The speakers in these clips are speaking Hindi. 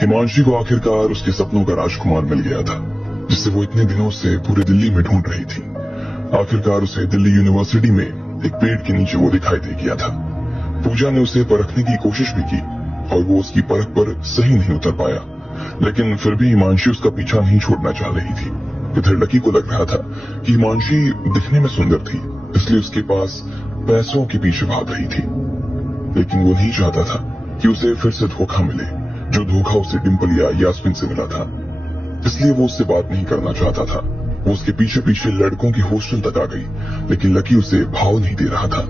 हिमांशी को आखिरकार उसके सपनों का राजकुमार मिल गया था, जिसे वो इतने दिनों से पूरे दिल्ली में ढूंढ रही थी। आखिरकार उसे दिल्ली यूनिवर्सिटी में एक पेड़ के नीचे वो दिखाई दे गया था। पूजा ने उसे परखने की कोशिश भी की और वो उसकी परख पर सही नहीं उतर पाया, लेकिन फिर भी हिमांशी उसका पीछा नहीं छोड़ना चाह रही थी। इधर लकी को लग रहा था कि हिमांशी दिखने में सुंदर थी, इसलिए उसके पास पैसों के पीछे भाग रही थी, लेकिन वो नहीं चाहता था कि उसे फिर से धोखा मिले, जो धोखा उसे डिंपल या यास्मिन से मिला था। इसलिए वो उससे बात नहीं करना चाहता था। वो उसके पीछे पीछे लड़कों की हॉस्टल तक आ गई, लेकिन लकी उसे भाव नहीं दे रहा था।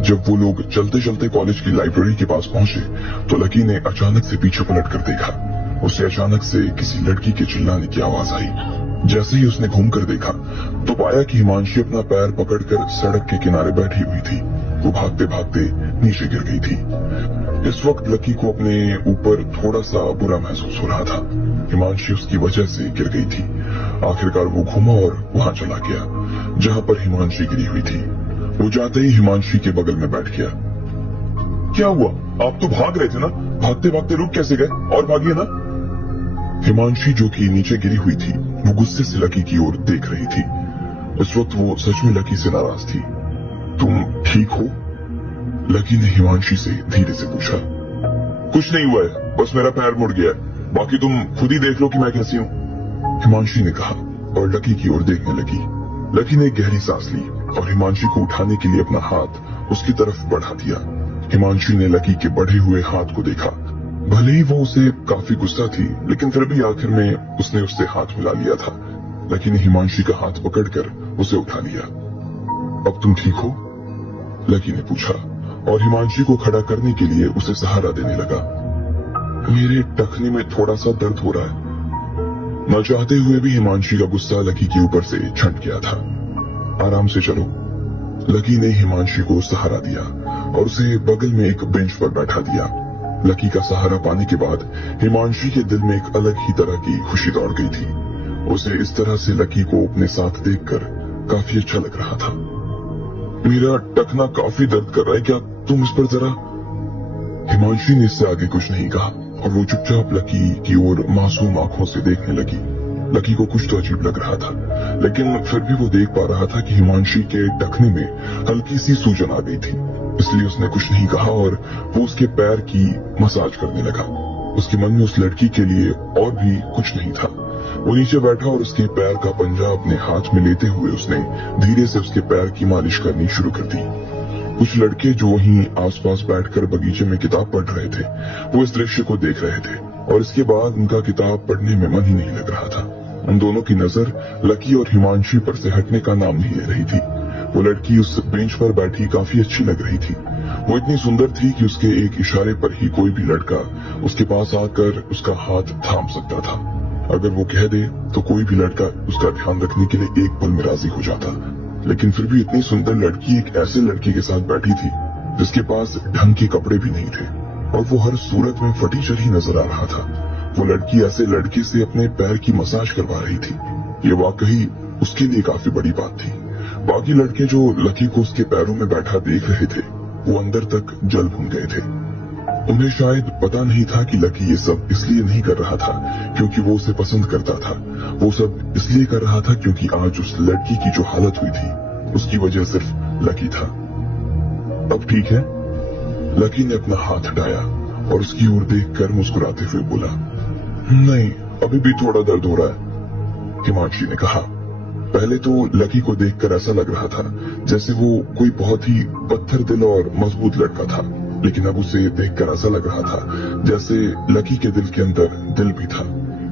जब वो लोग चलते चलते कॉलेज की लाइब्रेरी के पास पहुंचे तो लकी ने अचानक से पीछे पलट कर देखा। उसे अचानक से किसी लड़की के चिल्लाने की आवाज आई। जैसे ही उसने घूमकर देखा तो पाया कि हिमांशी अपना पैर पकड़कर सड़क के किनारे बैठी हुई थी। वो भागते भागते नीचे गिर गई थी। इस वक्त लकी को अपने ऊपर थोड़ा सा बुरा महसूस हो रहा था। हिमांशी उसकी वजह से गिर गई थी। आखिरकार वो घूमा और वहां चला गया जहां पर हिमांशी गिरी हुई थी। वो जाते ही हिमांशी के बगल में बैठ गया। क्या हुआ? आप तो भाग रहे थे ना? भागते भागते रुक कैसे गए? और भागिए ना। हिमांशी जो कि नीचे गिरी हुई थी, वो गुस्से से लकी की ओर देख रही थी। इस वक्त वो सच में लकी से नाराज थी। तुम ठीक हो? लकी ने हिमांशी से धीरे से पूछा। कुछ नहीं हुआ है, बस मेरा पैर मुड़ गया है, बाकी तुम खुद ही देख लो कि मैं कैसी हूँ, हिमांशी ने कहा और लकी की ओर देखने लगी। लकी ने गहरी सांस ली और हिमांशी को उठाने के लिए अपना हाथ उसकी तरफ बढ़ा दिया। हिमांशी ने लकी के बढ़े हुए हाथ को देखा। भले ही वो उसे काफी गुस्सा थी, लेकिन फिर भी आखिर में उसने उससे हाथ मिला लिया था। लकी ने हिमांशी का हाथ पकड़कर उसे उठा लिया। अब तुम ठीक हो? लकी ने पूछा और हिमांशी को खड़ा करने के लिए उसे सहारा देने लगा। मेरे टखने में थोड़ा सा दर्द हो रहा है। न चाहते हुए भी हिमांशी का गुस्सा लकी के ऊपर से छंट गया था। आराम से चलो। लकी ने हिमांशी को सहारा दिया और उसे बगल में एक बेंच पर बैठा दिया। लकी का सहारा पाने के बाद हिमांशी के दिल में एक अलग ही तरह की खुशी दौड़ गई थी। उसे इस तरह से लकी को अपने साथ देखकर काफी अच्छा लग रहा था। मेरा टखना काफी दर्द कर रहा है, क्या तुम इस पर जरा? हिमांशी ने इससे आगे कुछ नहीं कहा और वो चुपचाप लकी की ओर मासूम आंखों से देखने लगी। लकी को कुछ तो अजीब लग रहा था, लेकिन फिर भी वो देख पा रहा था कि हिमांशी के टखने में हल्की सी सूजन आ गई थी। इसलिए उसने कुछ नहीं कहा और वो उसके पैर की मसाज करने लगा। उसके मन में उस लड़की के लिए और भी कुछ नहीं था। वो नीचे बैठा और उसके पैर का पंजा अपने हाथ में लेते हुए उसने धीरे से उसके पैर की मालिश करनी शुरू कर दी। कुछ लड़के जो वहीं आसपास बैठकर बगीचे में किताब पढ़ रहे थे, वो इस दृश्य को देख रहे थे और इसके बाद उनका किताब पढ़ने में मन ही नहीं लग रहा था। उन दोनों की नजर लकी और हिमांशी पर से हटने का नाम नहीं ले रही थी। वो लड़की उस बेंच पर बैठी काफी अच्छी लग रही थी। वो इतनी सुंदर थी कि उसके एक इशारे पर ही कोई भी लड़का उसके पास आकर उसका हाथ थाम सकता था। अगर वो कह दे तो कोई भी लड़का उसका ध्यान रखने के लिए एक पल में राजी हो जाता। लेकिन फिर भी इतनी सुंदर लड़की एक ऐसे लड़के के साथ बैठी थी जिसके पास ढंग के कपड़े भी नहीं थे और वो हर सूरत में फटीचर ही नजर आ रहा था। वो लड़की ऐसे लड़के से अपने पैर की मसाज करवा रही थी। ये वाकई उसके लिए काफी बड़ी बात थी। बाकी लड़के जो लकी को उसके पैरों में बैठा देख रहे थे, वो अंदर तक जल भून गए थे। उन्हें शायद पता नहीं था कि लकी ये सब इसलिए नहीं कर रहा था क्योंकि वो उसे पसंद करता था। वो सब इसलिए कर रहा था क्योंकि आज उस लड़की की जो हालत हुई थी, उसकी वजह सिर्फ लकी था। अब ठीक है? लकी ने अपना हाथ हटाया और उसकी ओर देखकर मुस्कुराते हुए बोला। नहीं, अभी भी थोड़ा दर्द हो रहा है, हिमांशी ने कहा। पहले तो लकी को देखकर ऐसा लग रहा था जैसे वो कोई बहुत ही पत्थर दिल और मजबूत लड़का था, लेकिन अब उसे देखकर ऐसा लग रहा था जैसे लकी के दिल के अंदर दिल भी था।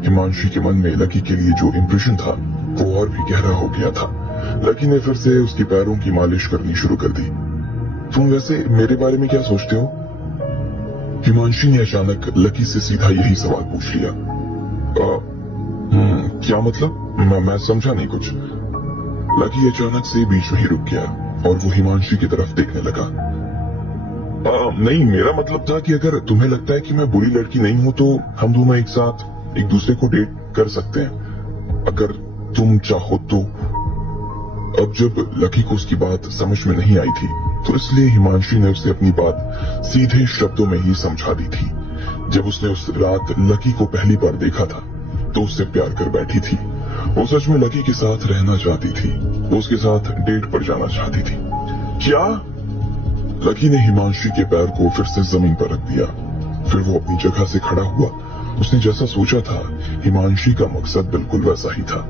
हिमांशी के मन में लकी के लिए जो इंप्रेशन था वो और भी गहरा हो गया था। लकी ने फिर से उसके पैरों की मालिश करनी शुरू कर दी। तुम वैसे मेरे बारे में क्या सोचते हो? हिमांशी ने अचानक लकी से सीधा यही सवाल पूछ लिया। क्या मतलब? मैं समझा नहीं कुछ। लकी अचानक से बीच में ही रुक गया और वो हिमांशी की तरफ देखने लगा। नहीं, मेरा मतलब था कि अगर तुम्हें लगता है कि मैं बुरी लड़की नहीं हूं तो हम दोनों एक साथ एक दूसरे को डेट कर सकते हैं, अगर तुम चाहो तो। अब जब लकी को उसकी बात समझ में नहीं आई थी तो इसलिए हिमांशी ने उसे अपनी बात सीधे शब्दों में ही समझा दी थी। जब उसने उस रात लकी को पहली बार देखा था तो उससे प्यार कर बैठी थी। वो सच में लकी के साथ रहना चाहती थी, वो उसके साथ डेट पर जाना चाहती थी। क्या? लकी ने हिमांशी के पैर को फिर से जमीन पर रख दिया। फिर वो अपनी जगह से खड़ा हुआ। उसने जैसा सोचा था हिमांशी का मकसद बिल्कुल वैसा ही था।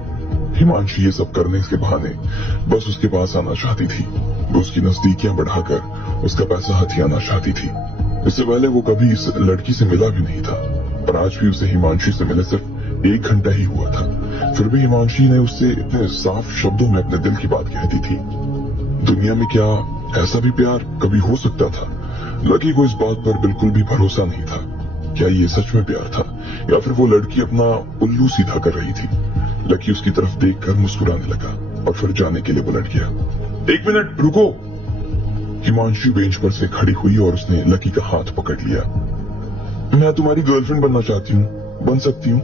हिमांशी ये सब करने के बहाने बस उसके पास आना चाहती थी। वो उसकी नजदीकियां बढ़ाकर उसका पैसा हथियाना चाहती थी। इससे पहले वो कभी इस लड़की से मिला भी नहीं था और आज भी उसे हिमांशी से मिले सिर्फ 1 घंटा ही हुआ था। फिर भी हिमांशी ने उससे इतने साफ शब्दों में अपने दिल की बात कहती थी। दुनिया में क्या ऐसा भी प्यार कभी हो सकता था? लकी को इस बात पर बिल्कुल भी भरोसा नहीं था। क्या ये सच में प्यार था या फिर वो लड़की अपना उल्लू सीधा कर रही थी? लकी उसकी तरफ देखकर मुस्कुराने लगा और फिर जाने के लिए वो लट गया। 1 मिनट रुको। हिमांशी बेंच पर से खड़ी हुई और उसने लकी का हाथ पकड़ लिया। मैं तुम्हारी गर्लफ्रेंड बनना चाहती हूँ, बन सकती हूँ?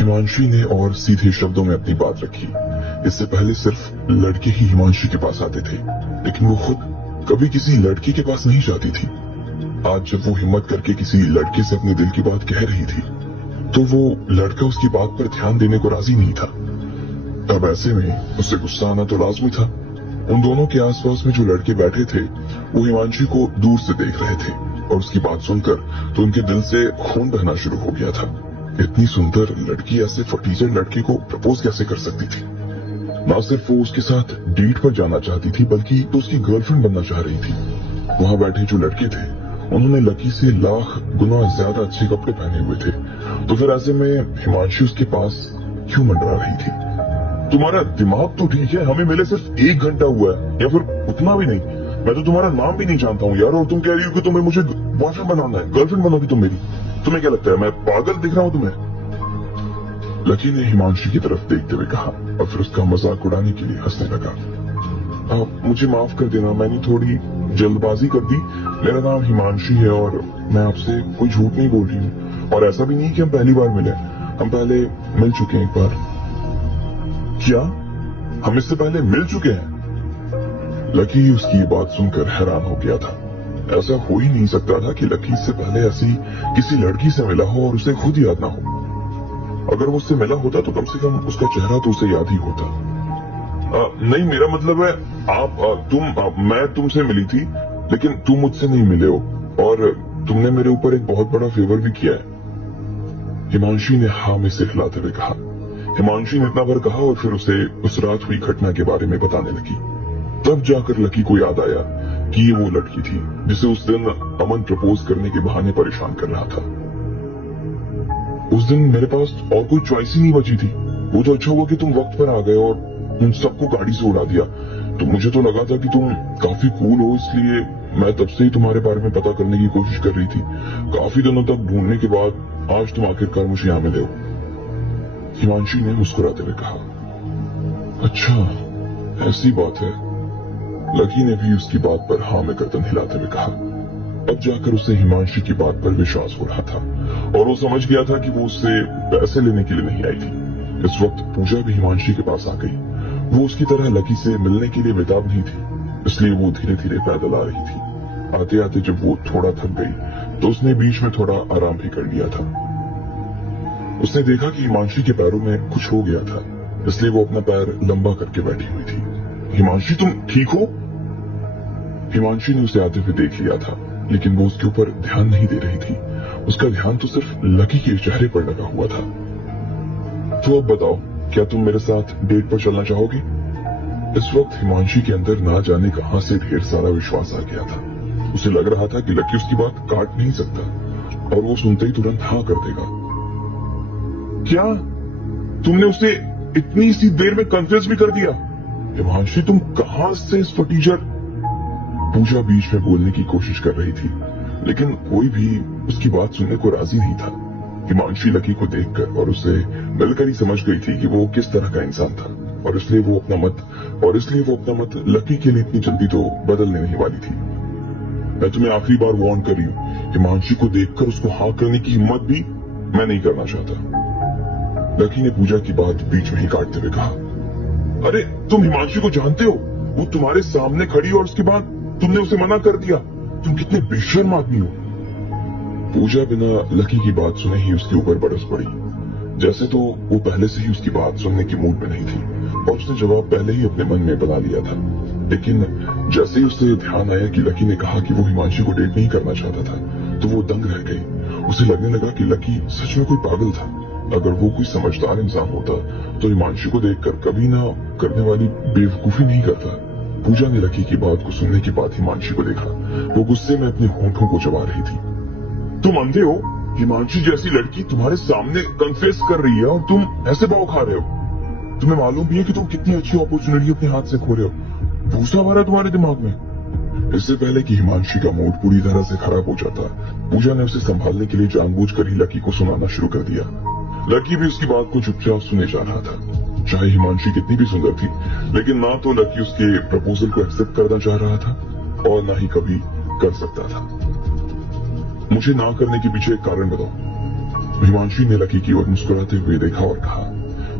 हिमांशी ने और सीधे शब्दों में अपनी बात रखी। इससे पहले सिर्फ लड़के ही हिमांशी के पास आते थे, लेकिन वो खुद कभी किसी लड़के के पास नहीं जाती थी। आज जब वो हिम्मत करके किसी लड़के से अपने दिल की बात कह रही थी तो वो लड़का उसकी बात पर ध्यान देने को राजी नहीं था। अब ऐसे में उससे गुस्सा आना तो लाजमी था। उन दोनों के आसपास में जो लड़के बैठे थे वो हिमांशी को दूर से देख रहे थे और उसकी बात सुनकर तो उनके दिल से खून बहना शुरू हो गया था। इतनी सुंदर लड़की ऐसे फटीचर लड़के को प्रपोज कैसे कर सकती थी? ना सिर्फ वो उसके साथ डेट पर जाना चाहती थी बल्कि तो उसकी गर्लफ्रेंड बनना चाह रही थी। वहां बैठे जो लड़के थे उन्होंने लकी से लाख गुना ज्यादा अच्छे कपड़े पहने हुए थे, तो फिर ऐसे में हिमांशी उसके पास क्यों मंडरा रही थी? तुम्हारा दिमाग तो ठीक है, हमें मिले सिर्फ 1 घंटा हुआ है या फिर उतना भी नहीं। मैं तो तुम्हारा नाम भी नहीं जानता हूँ यार, और तुम कह रही हो कि तुम्हें मुझे बॉयफ्रेंड बनाना है, गर्लफ्रेंड बनोगी तुम मेरी? तुम्हें क्या लगता है मैं पागल दिख रहा हूँ तुम्हें? लकी ने हिमांशी की तरफ देखते हुए कहा और फिर उसका मजाक उड़ाने के लिए हंसने लगा। मुझे माफ कर देना, मैंने थोड़ी जल्दबाजी कर दी। मेरा नाम हिमांशी है और मैं आपसे कोई झूठ नहीं बोल रही हूँ, और ऐसा भी नहीं कि हम पहली बार मिले, हम पहले मिल चुके हैं एक बार। क्या? हम इससे पहले मिल चुके हैं? लकी उसकी बात सुनकर हैरान हो गया था। ऐसा हो ही नहीं सकता था कि लकी इससे पहले ऐसी किसी लड़की से मिला हो और उसे खुद याद ना हो। अगर वो उससे मिला होता तो कम से कम उसका चेहरा तो उसे याद ही होता। नहीं, मेरा मतलब है मैं तुमसे मिली थी लेकिन तुम मुझसे नहीं मिले हो, और तुमने मेरे ऊपर एक बहुत बड़ा फेवर भी किया है। हिमांशी ने हाँ में सिर हिलाते हुए कहा। हिमांशी ने इतना भर कहा और फिर उसे उस रात हुई घटना के बारे में बताने लगी। तब जाकर लकी को याद आया कि ये वो लड़की थी जिसे उस दिन अमन प्रपोज करने के बहाने परेशान कर रहा था। उस दिन मेरे पास और कोई चॉइस ही नहीं बची थी। वो तो अच्छा हुआ कि तुम वक्त पर आ गए और उन सबको गाड़ी से उड़ा दिया। तो मुझे तो लगा था कि तुम काफी कूल हो, इसलिए मैं तब से ही तुम्हारे बारे में पता करने की कोशिश कर रही थी। काफी दिनों तक ढूंढने के बाद आज तुम आखिरकार मुझे यहाँ मिले हो। हिमांशी ने मुस्कुराते हुए कहा। अच्छा, ऐसी बात है। लकी ने भी उसकी बात पर हाँ में गर्दन हिलाते हुए कहा। अब जाकर उसे हिमांशी की बात पर विश्वास हो रहा था और वो समझ गया था कि वो उससे पैसे लेने के लिए नहीं आई थी। इस वक्त पूजा भी हिमांशी के पास आ गई। वो उसकी तरह लकी से मिलने के लिए बेताब नहीं थी, इसलिए वो धीरे धीरे पैदल आ रही थी। आते आते जब वो थोड़ा थक गई तो उसने बीच में थोड़ा आराम भी कर लिया था। उसने देखा कि हिमांशी के पैरों में कुछ हो गया था, इसलिए वो अपना पैर लंबा करके बैठी हुई थी। हिमांशी, तुम ठीक हो? हिमांशी ने उसे आते हुए देख लिया था, लेकिन वो उसके ऊपर ध्यान नहीं दे रही थी। उसका ध्यान तो सिर्फ लकी के चेहरे पर लगा हुआ था। तो अब बताओ, क्या तुम मेरे साथ डेट पर चलना चाहोगे? इस वक्त हिमांशी के अंदर ना जाने कहां से ढेर सारा विश्वास आ गया था। उसे लग रहा था कि लकी उसकी बात काट नहीं सकता और वो सुनते ही तुरंत हाँ कर देगा। क्या तुमने उसे इतनी सी देर में कन्फ्यूज भी कर दिया? हिमांशी, तुम कहां से इस फटीचर? पूजा बीच में बोलने की कोशिश कर रही थी, लेकिन कोई भी उसकी बात सुनने को राजी नहीं था। हिमांशी लकी को देखकर और उसे मिलकर ही समझ गई थी कि वो किस तरह का इंसान था, और इसलिए वो अपना मत लकी के लिए इतनी जल्दी तो बदलने नहीं वाली थी। मैं तुम्हें आखिरी बार वार्न कर रही हूँ, हिमांशी को देखकर उसको हाँ करने की हिम्मत भी मैं नहीं करना चाहता। लकी ने पूजा की बात बीच में ही काटते हुए कहा। अरे, तुम हिमांशी को जानते हो? वो तुम्हारे सामने खड़ी और उसके बाद तुमने उसे मना कर दिया। तुम कितने बेशर्म आदमी हो। पूजा बिना लकी की बात सुने ही उसके ऊपर बरस पड़ी। जैसे तो वो पहले से ही उसकी बात सुनने की मूड में नहीं थी और उसने जवाब पहले ही अपने मन में बना लिया था। लेकिन जैसे ही उसे ध्यान आया कि लकी ने कहा कि वो हिमांशी को डेट नहीं करना चाहता था, तो वो दंग रह गई। उसे लगने लगा कि लकी सच में कोई पागल था। अगर वो कोई समझदार इंसान होता तो हिमांशी को देखकर कभी ना करने वाली बेवकूफी नहीं करता। पूजा ने लकी की बात को सुनने के बाद हिमांशी को देखा। वो गुस्से में अपने होंठों को चबा रही थी। तुम अंधे हो? हिमांशी जैसी लड़की तुम्हारे सामने कन्फेस कर रही है और तुम ऐसे भाव खा रहे हो। तुम्हें मालूम भी है कि तुम कितनी अच्छी अपॉर्चुनिटी अपने हाथ से खो रहे हो। भूसा भरा तुम्हारे दिमाग में। इससे पहले कि हिमांशी का मूड पूरी तरह से खराब हो जाता, पूजा ने उसे संभालने के लिए जानबूझकर ही लकी को सुनाना शुरू कर दिया। लकी भी उसकी बात को चुपचाप सुने जा रहा था। चाहे हिमांशी कितनी भी सुंदर थी, लेकिन ना तो लकी उसके प्रपोजल को एक्सेप्ट करना चाह रहा था और ना ही कभी कर सकता था। मुझे ना करने के पीछे एक कारण बताओ। हिमांशी ने लकी की ओर मुस्कुराते हुए देखा और कहा।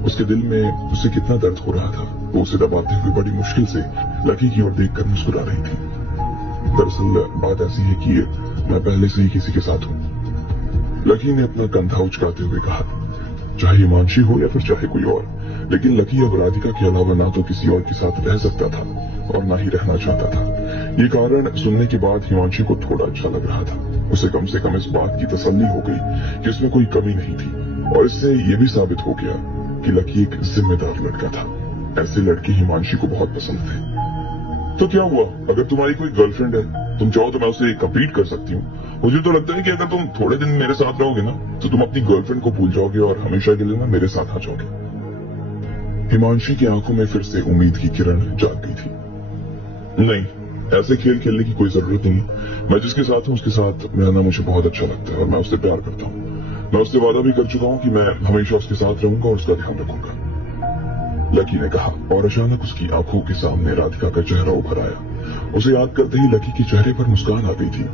उसके दिल में उसे कितना दर्द हो रहा था। वो उसे दबाते हुए बड़ी मुश्किल से लकी की ओर देखकर मुस्कुरा रही थी। दरअसल बात ऐसी है कि मैं पहले से ही किसी के साथ हूँ। लकी ने अपना कंधा उचकाते हुए कहा। चाहे हिमांशी हो या फिर चाहे कोई और, लेकिन लकी अब राधिका के अलावा ना तो किसी और के साथ रह सकता था और ना ही रहना चाहता था। ये कारण सुनने के बाद हिमांशी को थोड़ा अच्छा लग रहा था। उसे कम से कम इस बात की तसल्ली हो गई कि उसमें कोई कमी नहीं थी और इससे ये भी साबित हो गया कि लकी एक जिम्मेदार लड़का था। ऐसे लड़के हिमांशी को बहुत पसंद थे। तो क्या हुआ? अगर तुम्हारी कोई गर्लफ्रेंड है, तुम चाहो तो मैं उसे कंप्लीट कर सकती हूँ। मुझे तो लगता है कि अगर तुम थोड़े दिन मेरे साथ रहोगे ना, तो तुम अपनी गर्लफ्रेंड को भूल जाओगे और हमेशा के लिए ना मेरे साथ आ जाओगे। हिमांशी की आंखों में फिर से उम्मीद की किरण जाग गई थी। नहीं, ऐसे खेल खेलने की कोई जरूरत नहीं। मैं जिसके साथ हूँ उसके साथ रहना मुझे बहुत अच्छा लगता है और मैं उससे प्यार करता हूँ। मैं उससे वादा भी कर चुका हूँ कि मैं हमेशा उसके साथ रहूंगा और उसका ध्यान रखूंगा, लकी ने कहा। और अचानक उसकी आंखों के सामने राधिका का चेहरा उभर आया। उसे याद करते ही लकी के चेहरे पर मुस्कान आ गई थी।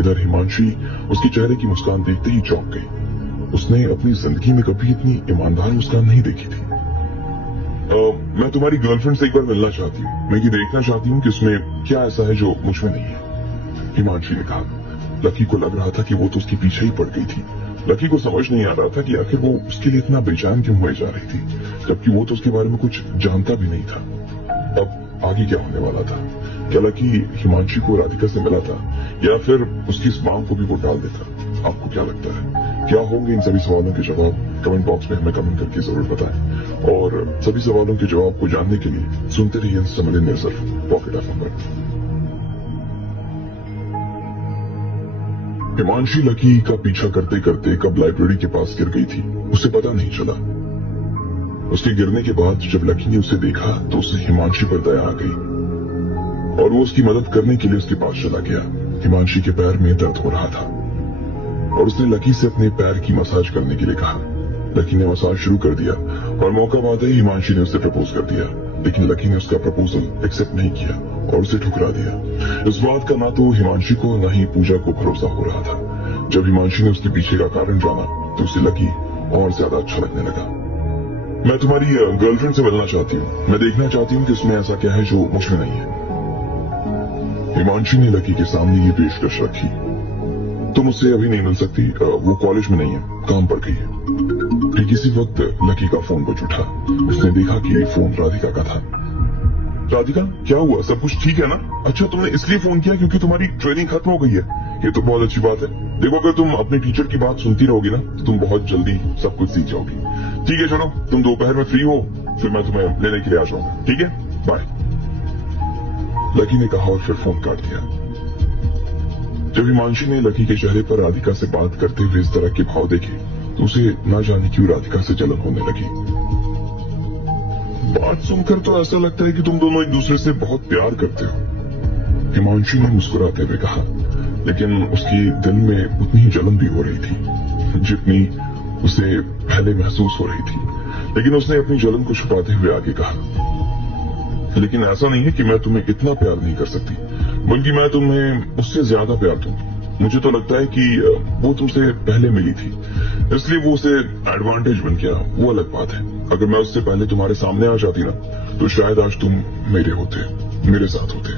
इधर हिमांशी उसके चेहरे की मुस्कान देखते ही चौंक गई। उसने अपनी जिंदगी में कभी इतनी ईमानदार मुस्कान नहीं देखी थी। मैं तुम्हारी गर्लफ्रेंड से एक बार मिलना चाहती हूँ। मैं ये देखना चाहती हूँ कि उसमें क्या ऐसा है जो मुझ में नहीं है, हिमांशी ने कहा। लकी को लग रहा था कि वो तो उसके पीछे ही पड़ गई थी। लकी को समझ नहीं आ रहा था कि आखिर वो उसके लिए इतना बेचैन क्यों हुए जा रही थी, जबकि वो तो उसके बारे में कुछ जानता भी नहीं था। अब आगे क्या होने वाला था? क्या लकी हिमांशी को राधिका से मिला था या फिर उसकी इस मांग को भी वो टाल देता? आपको क्या लगता है? क्या होंगे इन सभी सवालों के जवाब? कमेंट बॉक्स में हमें कमेंट करके जरूर बताएं और सभी सवालों के जवाब को जानने के लिए सुनते रहिए समझ सिर्फ पॉकेट एफएम पर। हिमांशी लकी का पीछा करते करते कब लाइब्रेरी के पास गिर गई थी उसे पता नहीं चला। उसके गिरने के बाद जब लकी ने उसे देखा तो उसे हिमांशी पर दया आ गई और वो उसकी मदद करने के लिए उसके पास चला गया। हिमांशी के पैर में दर्द हो रहा था और उसने लकी से अपने पैर की मसाज करने के लिए कहा। लकी ने मसाज शुरू कर दिया और मौका पाते ही हिमांशी ने उसे प्रपोज कर दिया, लेकिन लकी ने उसका प्रपोजल एक्सेप्ट नहीं किया और उसे ठुकरा दिया। इस बात का ना तो हिमांशी को ना ही पूजा को भरोसा हो रहा था। जब हिमांशी ने उसके पीछे का कारण जाना तो उसे लकी और ज्यादा अच्छा लगने लगा। मैं तुम्हारी गर्लफ्रेंड से मिलना चाहती हूँ। मैं देखना चाहती हूँ कि उसमें ऐसा क्या है जो मुझ में नहीं है, हिमांशी ने लकी के सामने ये पेशकश रखी। तुम उससे अभी नहीं मिल सकती, वो कॉलेज में नहीं है, काम पर गई है। ठीक इसी वक्त लकी का फोन बज उठा। उसने देखा कि फोन राधिका का था। राधिका, क्या हुआ? सब कुछ ठीक है ना? अच्छा, तुमने इसलिए फोन किया क्योंकि तुम्हारी ट्रेनिंग खत्म हो गई है। ये तो बहुत अच्छी बात है। देखो, अगर तुम अपने टीचर की बात सुनती रहोगी ना तो तुम बहुत जल्दी सब कुछ सीख जाओगी। ठीक है, चलो तुम दोपहर में फ्री हो, फिर मैं तुम्हें लेने के लिए आ जाऊंगा। ठीक है, बाय, लकी ने कहा और फिर फोन काट दिया। जब हिमांशी ने लकी के चेहरे पर राधिका से बात करते हुए इस तरह के भाव देखे तो उसे ना जाने क्यों राधिका से जलन होने लगी। बात सुनकर तो ऐसा लगता है कि तुम दोनों एक दूसरे से बहुत प्यार करते हो, हिमांशी ने मुस्कुराते हुए कहा। लेकिन उसकी दिल में उतनी ही जलन भी हो रही थी जितनी उसे पहले महसूस हो रही थी। लेकिन उसने अपनी जलन को छुपाते हुए आगे कहा, लेकिन ऐसा नहीं है कि मैं तुम्हें इतना प्यार नहीं कर सकती, बल्कि मैं तुम्हें उससे ज्यादा प्यार दूंगी। मुझे तो लगता है कि वो तुमसे पहले मिली थी, इसलिए वो उसे एडवांटेज बन गया। वो अलग बात है। अगर मैं उससे पहले तुम्हारे सामने आ जाती ना तो शायद आज तुम मेरे होते, मेरे साथ होते,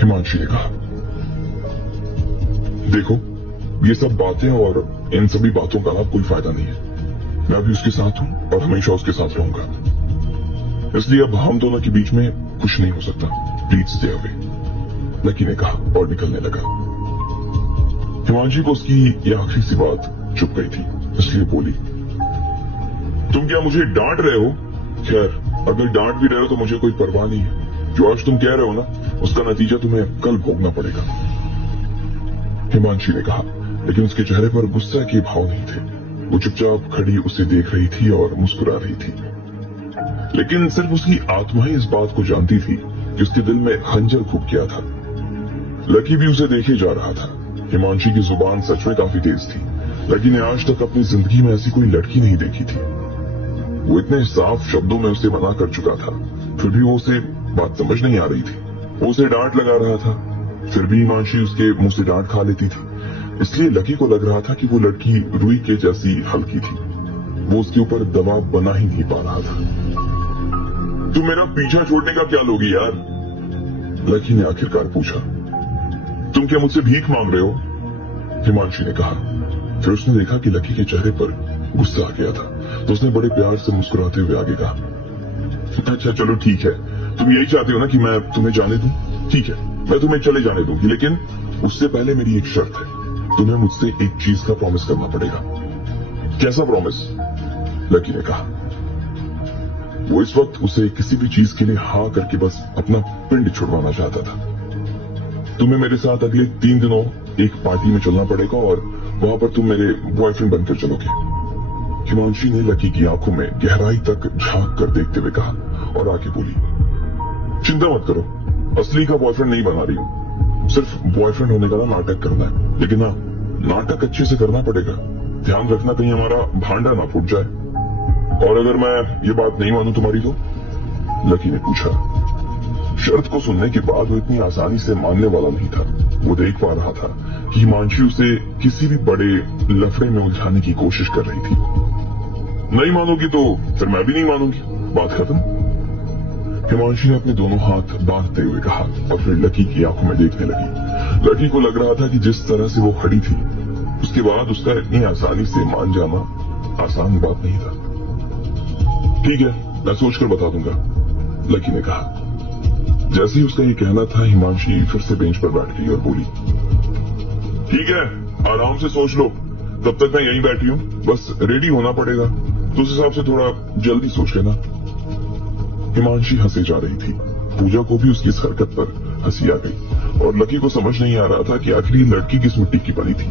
हिमांशी ने कहा। देखो, ये सब बातें और इन सभी बातों का अब कोई फायदा नहीं है। मैं भी उसके साथ हूं और हमेशा उसके साथ रहूंगा, इसलिए अब हम दोनों के बीच में कुछ नहीं हो सकता। प्लीज स्टे अवे, लकी ने कहा और निकलने लगा। हिमांशी को उसकी ये आखिरी सी बात चुप गई थी, इसलिए बोली, तुम क्या मुझे डांट रहे हो? खैर, अगर डांट भी रहे हो तो मुझे कोई परवाह नहीं है। जो आज तुम कह रहे हो ना, उसका नतीजा तुम्हें कल भोगना पड़ेगा। हिमांशी ने कहा, लेकिन उसके चेहरे पर गुस्सा के भाव नहीं थे। वो चुपचाप खड़ी उसे देख रही थी और मुस्कुरा रही थी, लेकिन सिर्फ उसकी आत्मा ही इस बात को जानती थी कि उसके दिल में खंजर फूंक गया था। लकी भी उसे देखे जा रहा था। हिमांशी की जुबान सच में काफी तेज थी। लकी ने आज तक अपनी जिंदगी में ऐसी कोई लड़की नहीं देखी थी। वो इतने साफ शब्दों में उसे मना कर चुका था, फिर भी वो उसे बात समझ नहीं आ रही थी। वो उसे डांट लगा रहा था, फिर भी हिमांशी उसके मुंह से डांट खा लेती थी। इसलिए लकी को लग रहा था कि वो लड़की रुई के जैसी हल्की थी। वो उसके ऊपर दबाव बना ही नहीं पा रहा था। तुम मेरा पीछा छोड़ने का क्या लोगी यार? लकी ने आखिरकार पूछा। तुम क्या मुझसे भीख मांग रहे हो? हिमांशी ने कहा। फिर उसने देखा कि लकी के चेहरे पर गुस्सा आ गया था, तो उसने बड़े प्यार से मुस्कुराते हुए आगे कहा, अच्छा चलो ठीक है, तुम यही चाहते हो ना कि मैं तुम्हें जाने दूं? ठीक है, मैं तुम्हें चले जाने दूंगी, लेकिन उससे पहले मेरी एक शर्त है। तुम्हें मुझसे एक चीज का प्रॉमिस करना पड़ेगा। कैसा प्रॉमिस? लकी ने कहा। वो इस वक्त उसे किसी भी चीज के लिए हाँ करके बस अपना पिंड छुड़वाना चाहता था। तुम्हें मेरे साथ अगले 3 दिनों एक पार्टी में चलना पड़ेगा और वहां पर तुम मेरे बॉयफ्रेंड बनकर चलोगे। हिमांशी ने लकी की आंखों में गहराई तक झांक कर देखते हुए कहा और आगे बोली, चिंता मत करो, असली का बॉयफ्रेंड नहीं बना रही हूं, सिर्फ बॉयफ्रेंड होने का ना नाटक करना है। लेकिन हाँ, नाटक अच्छे से करना पड़ेगा। ध्यान रखना कहीं हमारा भांडा ना फूट जाए। और अगर मैं ये बात नहीं मानूं तुम्हारी तो? लकी ने पूछा। शर्त को सुनने के बाद वो इतनी आसानी से मानने वाला नहीं था। वो देख पा रहा था कि हिमांशी उसे किसी भी बड़े लफड़े में उलझाने की कोशिश कर रही थी। नहीं मानोगी तो फिर मैं भी नहीं मानूंगी, बात खत्म। हिमांशी ने अपने दोनों हाथ बांधते हुए कहा और फिर लकी की आंखों में देखने लगी। लकी को लग रहा था कि जिस तरह से वो खड़ी थी, उसके बाद उसका इतनी आसानी से मान जाना आसान बात नहीं था। ठीक है, मैं सोचकर बता दूंगा, लकी ने कहा। जैसे ही उसका ये कहना था, हिमांशी फिर से बेंच पर बैठ गई और बोली, ठीक है, आराम से सोच लो, तब तक मैं यहीं बैठी हूं, बस रेडी होना पड़ेगा, तो उस हिसाब से थोड़ा जल्दी सोच लेना। हिमांशी हंसे जा रही थी। पूजा को भी उसकी इस हरकत पर हंसी आ गई और लकी को समझ नहीं आ रहा था कि आखिर ये लड़की किस मिट्टी की बनी थी।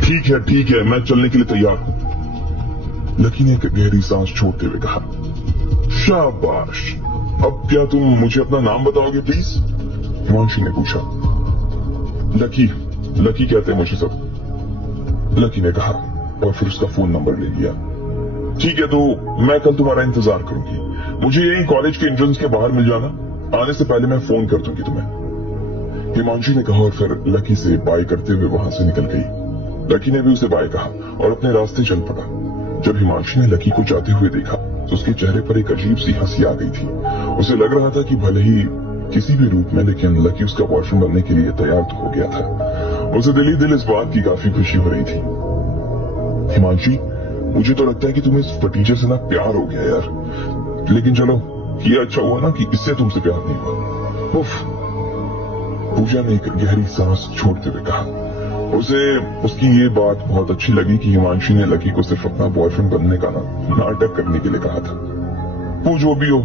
ठीक है, मैं चलने के लिए तैयार हूं, लकी ने एक गहरी सांस छोड़ते हुए कहा। शाबाश, अब क्या तुम मुझे अपना नाम बताओगे प्लीज? हिमांशी ने पूछा। लकी कहते हैं मुझे सब, लकी ने कहा और फिर उसका फोन नंबर ले लिया। ठीक है, तो मैं कल तुम्हारा इंतजार करूंगी। मुझे यही कॉलेज के एंट्रेंस के बाहर मिल जाना, आने से पहले मैं फोन कर दूंगी तुम्हें, हिमांशी ने कहा और फिर लकी से बाय करते हुए वहां से निकल गई। लकी ने भी उसे बाय कहा और अपने रास्ते चल पड़ा। जब हिमांशी ने लकी को जाते हुए देखा तो उसके चेहरे पर एक अजीब सी हंसी आ गई थी। उसे लग रहा था कि भले ही किसी भी रूप में, लेकिन लकी उसका बॉयफ्रेंड बनने के लिए तैयार तो हो गया था। उसे दिल ही दिल इस बात की काफी खुशी हो रही थी। हिमांशी, मुझे तो लगता है कि तुम्हें इस फटीचे से ना प्यार हो गया यार, लेकिन चलो, ये अच्छा हुआ ना कि इससे तुमसे प्यार नहीं हुआ। उफ, पूजा ने एक गहरी सांस छोड़ते हुए कहा। उसे उसकी ये बात बहुत अच्छी लगी कि हिमांशी ने लकी को सिर्फ अपना बॉयफ्रेंड बनने का नाटक करने के लिए कहा था। वो जो भी हो,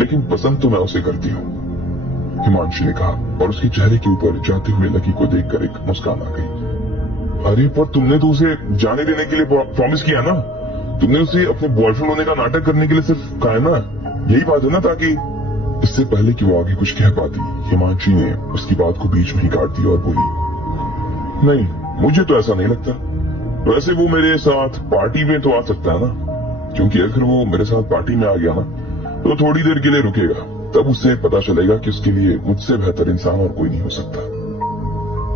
लेकिन पसंद तो मैं उसे करती हूँ, हिमांशी ने कहा और उसके चेहरे के ऊपर जाते हुए लकी को देखकर एक मुस्कान आ गई। अरे पर तुमने तो उसे जाने देने के लिए प्रॉमिस किया ना, तुमने उसे अपने बॉयफ्रेंड होने का नाटक करने के लिए सिर्फ कहा ना, यही बात है ना, ताकि इससे पहले कि वो आगे कुछ कह पाती, हिमांशी ने उसकी बात को बीच में ही काट दिया और बोली, नहीं, मुझे तो ऐसा नहीं लगता। वैसे वो मेरे साथ पार्टी में तो आ सकता है ना, क्योंकि अगर वो मेरे साथ पार्टी में आ गया ना, तो थोड़ी देर के लिए रुकेगा, तब उससे पता चलेगा कि उसके लिए मुझसे बेहतर इंसान और कोई नहीं हो सकता।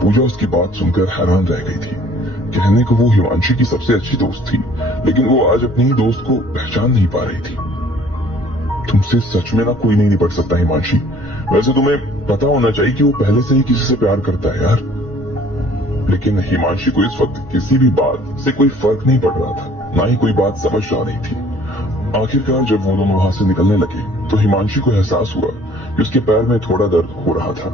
पूजा उसकी बात सुनकर हैरान रह गई थी। कहने को वो हिमांशी की सबसे अच्छी दोस्त थी, लेकिन वो आज अपनी ही दोस्त को पहचान नहीं पा रही थी। तुमसे सच में ना कोई नहीं निपट सकता हिमांशी। वैसे तुम्हें पता होना चाहिए कि वो पहले से ही किसी से प्यार करता है यार। लेकिन हिमांशी को इस वक्त किसी भी बात से कोई फर्क नहीं पड़ रहा था, ना ही कोई बात समझ आ रही थी। आखिरकार जब वो दोनों वहां से निकलने लगे तो हिमांशी को एहसास हुआ कि उसके पैर में थोड़ा दर्द हो रहा था।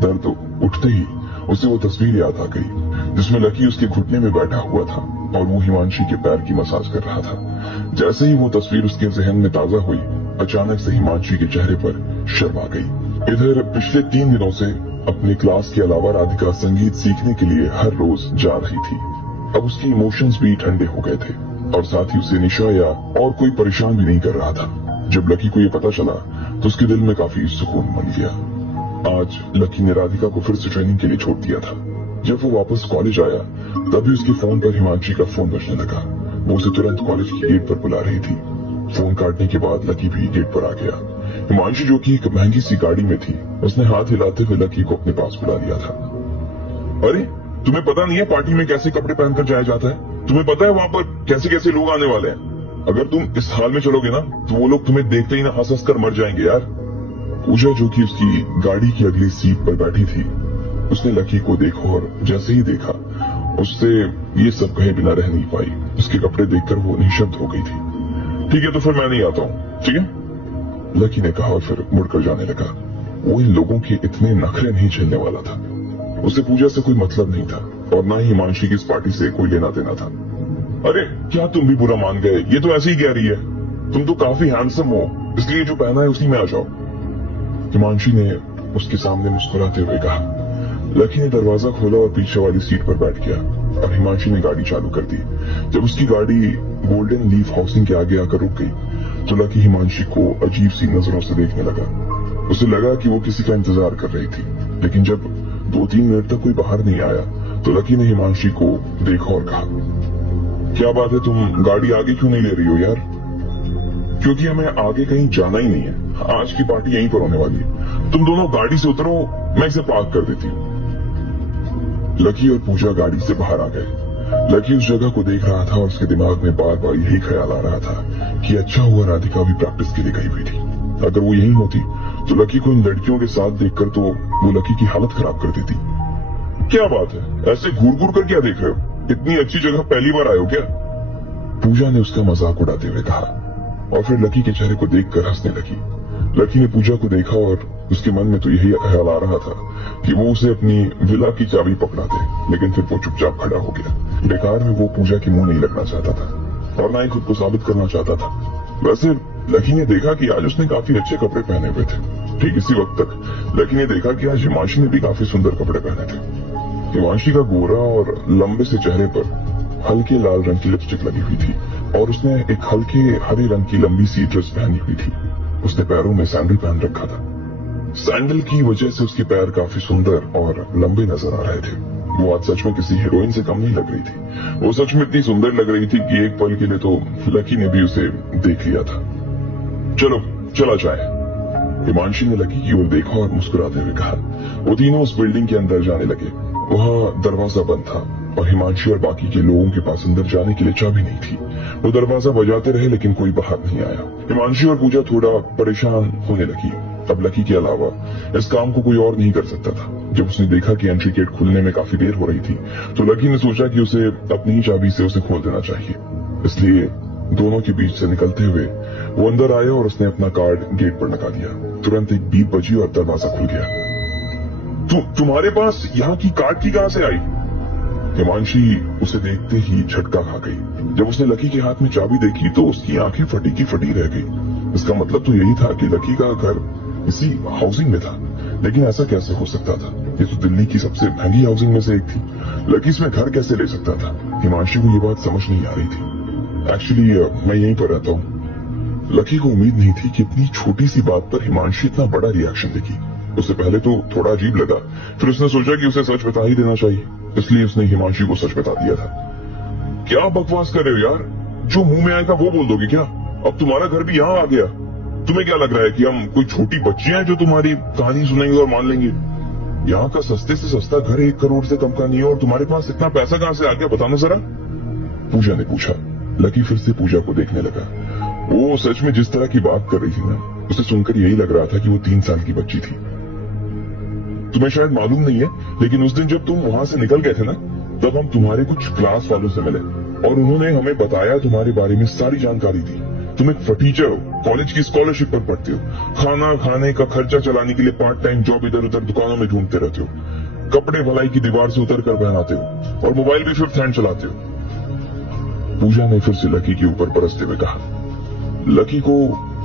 दर्द उठते ही उसे वो तस्वीर याद आ गई जिसमें लकी उसके घुटने में बैठा हुआ था और वो हिमांशी के पैर की मसाज कर रहा था। जैसे ही वो तस्वीर उसके जहन में ताजा हुई, अचानक से हिमांशी के चेहरे पर शर्म आ गई। इधर पिछले 3 दिनों से अपनी क्लास के अलावा राधिका संगीत सीखने के लिए हर रोज जा रही थी। अब उसके इमोशंस भी ठंडे हो गए थे और साथ ही उसे निशा या और कोई परेशान भी नहीं कर रहा था। जब लकी को ये पता चला तो उसके दिल में काफी सुकून मिल गया। आज लकी ने राधिका को फिर से ट्रेनिंग के लिए छोड़ दिया था। जब वो वापस कॉलेज आया तभी उसके फोन पर हिमांशी का फोन बजने लगा। वो उसे तुरंत कॉलेज की गेट पर बुला रही थी। फोन काटने के बाद लकी भी गेट पर आ गया। हिमांशी जो कि एक महंगी सी गाड़ी में थी, उसने हाथ हिलाते हुए लकी को अपने पास बुला लिया था। अरे तुम्हें पता नहीं है पार्टी में कैसे कपड़े पहनकर जाया जाता है? तुम्हें पता है वहां पर कैसे कैसे लोग आने वाले हैं? अगर तुम इस हाल में चलोगे ना तो वो लोग तुम्हें देखते ही ना हंस हंस कर मर जाएंगे यार। पूजा जो कि उसकी गाड़ी की अगली सीट पर बैठी थी, उसने लकी को देखा और जैसे ही देखा उससे ये सब कहे बिना रह नहीं पाई। उसके कपड़े देखकर वो निशब्द हो गई थी। ठीक है तो फिर मैं नहीं आता हूँ, ठीक है, लकी ने कहा और फिर मुड़कर जाने लगा। वो इन लोगों के इतने नखरे नहीं झेलने वाला था। उसे पूजा से कोई मतलब नहीं था और ना ही हिमांशी की इस पार्टी से कोई लेना देना था। अरे क्या तुम भी बुरा मान गए? ये तो ऐसे ही कह रही है। तुम तो काफी हैंडसम हो, इसलिए जो पहना है उसी में आ जाओ, हिमांशी ने उसके सामने मुस्कुराते हुए कहा। लकी ने दरवाजा खोला और पीछे वाली सीट पर बैठ गया और हिमांशी ने गाड़ी चालू कर दी। जब उसकी गाड़ी गोल्डन लीफ हाउसिंग के आगे आकर रुक गई तो लकी हिमांशी को अजीब सी नजरों से देखने लगा। उसे लगा कि वो किसी का इंतजार कर रही थी, लेकिन जब 2-3 मिनट तक कोई बाहर नहीं आया तो लकी ने हिमांशी को देखा और कहा, क्या बात है, तुम गाड़ी आगे क्यों नहीं ले रही हो यार? क्योंकि हमें आगे कहीं जाना ही नहीं है, आज की पार्टी यहीं पर होने वाली है। तुम दोनों गाड़ी से उतरो, मैं इसे पार्क कर देती हूँ। लकी और पूजा गाड़ी से बाहर आ गए। लकी उस जगह को देख रहा था और उसके दिमाग में बार बार यही ख्याल आ रहा था कि अच्छा हुआ राधिका भी प्रैक्टिस के लिए गई हुई थी। अगर वो यहीं होती तो लकी को इन लड़कियों के साथ देखकर तो वो लकी की हालत खराब कर देती। क्या बात है, ऐसे घूर घूर कर क्या देख रहे हो? इतनी अच्छी जगह पहली बार आए हो क्या? पूजा ने उसका मजाक उड़ाते हुए कहा और फिर लकी के चेहरे को देखकर हंसने लगी। लकी ने पूजा को देखा और उसके मन में तो यही ख्याल आ रहा था कि वो उसे अपनी विला की चाबी पकड़ा दे, लेकिन फिर वो चुपचाप खड़ा हो गया। बेकार में वो पूजा के मुंह नहीं लगना चाहता था और ना ही खुद को साबित करना चाहता था। वैसे लकी ने देखा कि आज उसने काफी अच्छे कपड़े पहने हुए थे। ठीक इसी वक्त तक लकी ने देखा कि आज हिमांशी ने भी काफी सुंदर कपड़े पहने थे। हिमांशी का गोरा और लंबे से चेहरे पर हल्के लाल रंग की लिपस्टिक लगी हुई थी और उसने एक हल्के हरे रंग की लंबी सी ड्रेस पहनी हुई थी। उसने पैरों में सैंडल पहन रखा था। सैंडल की वजह से उसके पैर काफी सुंदर और लंबे नजर आ रहे थे। वो आज सच में किसी हीरोइन से कम नहीं लग रही थी। वो सच में इतनी सुंदर लग रही थी कि एक पल के लिए तो लकी ने भी उसे देख लिया था। चलो चला जाए, हिमांशी ने लकी की ओर देखा और मुस्कुराते हुए कहा। वो तीनों उस बिल्डिंग के अंदर जाने लगे। वहां दरवाजा बंद था और हिमांशी और बाकी के लोगों के पास अंदर जाने के लिए चाबी नहीं थी। वो दरवाजा बजाते रहे लेकिन कोई बाहर नहीं आया। हिमांशी और पूजा थोड़ा परेशान होने लगी। अब लकी के अलावा इस काम को कोई और नहीं कर सकता था। जब उसने देखा कि एंट्री गेट खुलने में काफी देर हो रही थी तो लकी ने सोचा कि उसे अपनी ही चाबी से उसे खोल देना चाहिए। इसलिए दोनों के बीच से निकलते हुए वो अंदर आया और उसने अपना कार्ड गेट पर लगा दिया। तुरंत एक बीप बजी और दरवाजा खुल गया। तुम्हारे पास यहाँ की कार्ड की कहां से आई? हिमांशी उसे देखते ही झटका खा गई। जब उसने लकी के हाथ में चाबी देखी तो उसकी आंखें फटी की फटी रह गई। इसका मतलब तो यही था कि लकी का घर इसी हाउसिंग में था, लेकिन ऐसा कैसे हो सकता था? ये तो दिल्ली की सबसे महंगी हाउसिंग में से एक थी। लकी इसमें घर कैसे ले सकता था? हिमांशी को ये बात समझ नहीं आ रही थी। एक्चुअली मैं यहीं पर रहता हूँ। लकी को उम्मीद नहीं थी कि इतनी छोटी सी बात पर हिमांशी इतना बड़ा रिएक्शन देगी। उससे पहले तो थोड़ा अजीब लगा, फिर उसने सोचा कि उसे सच बता ही देना चाहिए, इसलिए उसने हिमांशी को सच बता दिया था। क्या बकवास कर रहे हो यार? जो मुंह में आएगा वो बोल दोगे क्या? अब तुम्हारा घर भी यहाँ आ गया। तुम्हें क्या लग रहा है कि हम कोई छोटी बच्चियां हैं जो तुम्हारी कहानी सुनेंगे और मान लेंगे? यहाँ का सस्ते से सस्ता घर 1 करोड़ से कम का नहीं है और तुम्हारे पास इतना पैसा कहाँ से आ गया, बताना जरा, पूजा ने पूछा। लकी फिर से पूजा को देखने लगा। वो सच में जिस तरह की बात कर रही थी ना, उसे सुनकर यही लग रहा था कि वो 3 साल की बच्ची थी। तुम्हें शायद मालूम नहीं है, लेकिन उस दिन जब तुम वहां से निकल गए थे ना, तब हम तुम्हारे कुछ क्लास वालों से मिले और उन्होंने हमें बताया, तुम्हारे बारे में सारी जानकारी दी। तुम एक फटीचर हो, कॉलेज की स्कॉलरशिप पर पढ़ते हो, खाना खाने का खर्चा चलाने के लिए पार्ट टाइम जॉब इधर उधर दुकानों में ढूंढते रहते हो, कपड़े भलाई की दीवार से उतर कर पहनाते हो और मोबाइल भी फिफ्थ हैंड चलाते हो। पूजा ने फिर से लकी के ऊपर बरसते हुए कहा। लकी को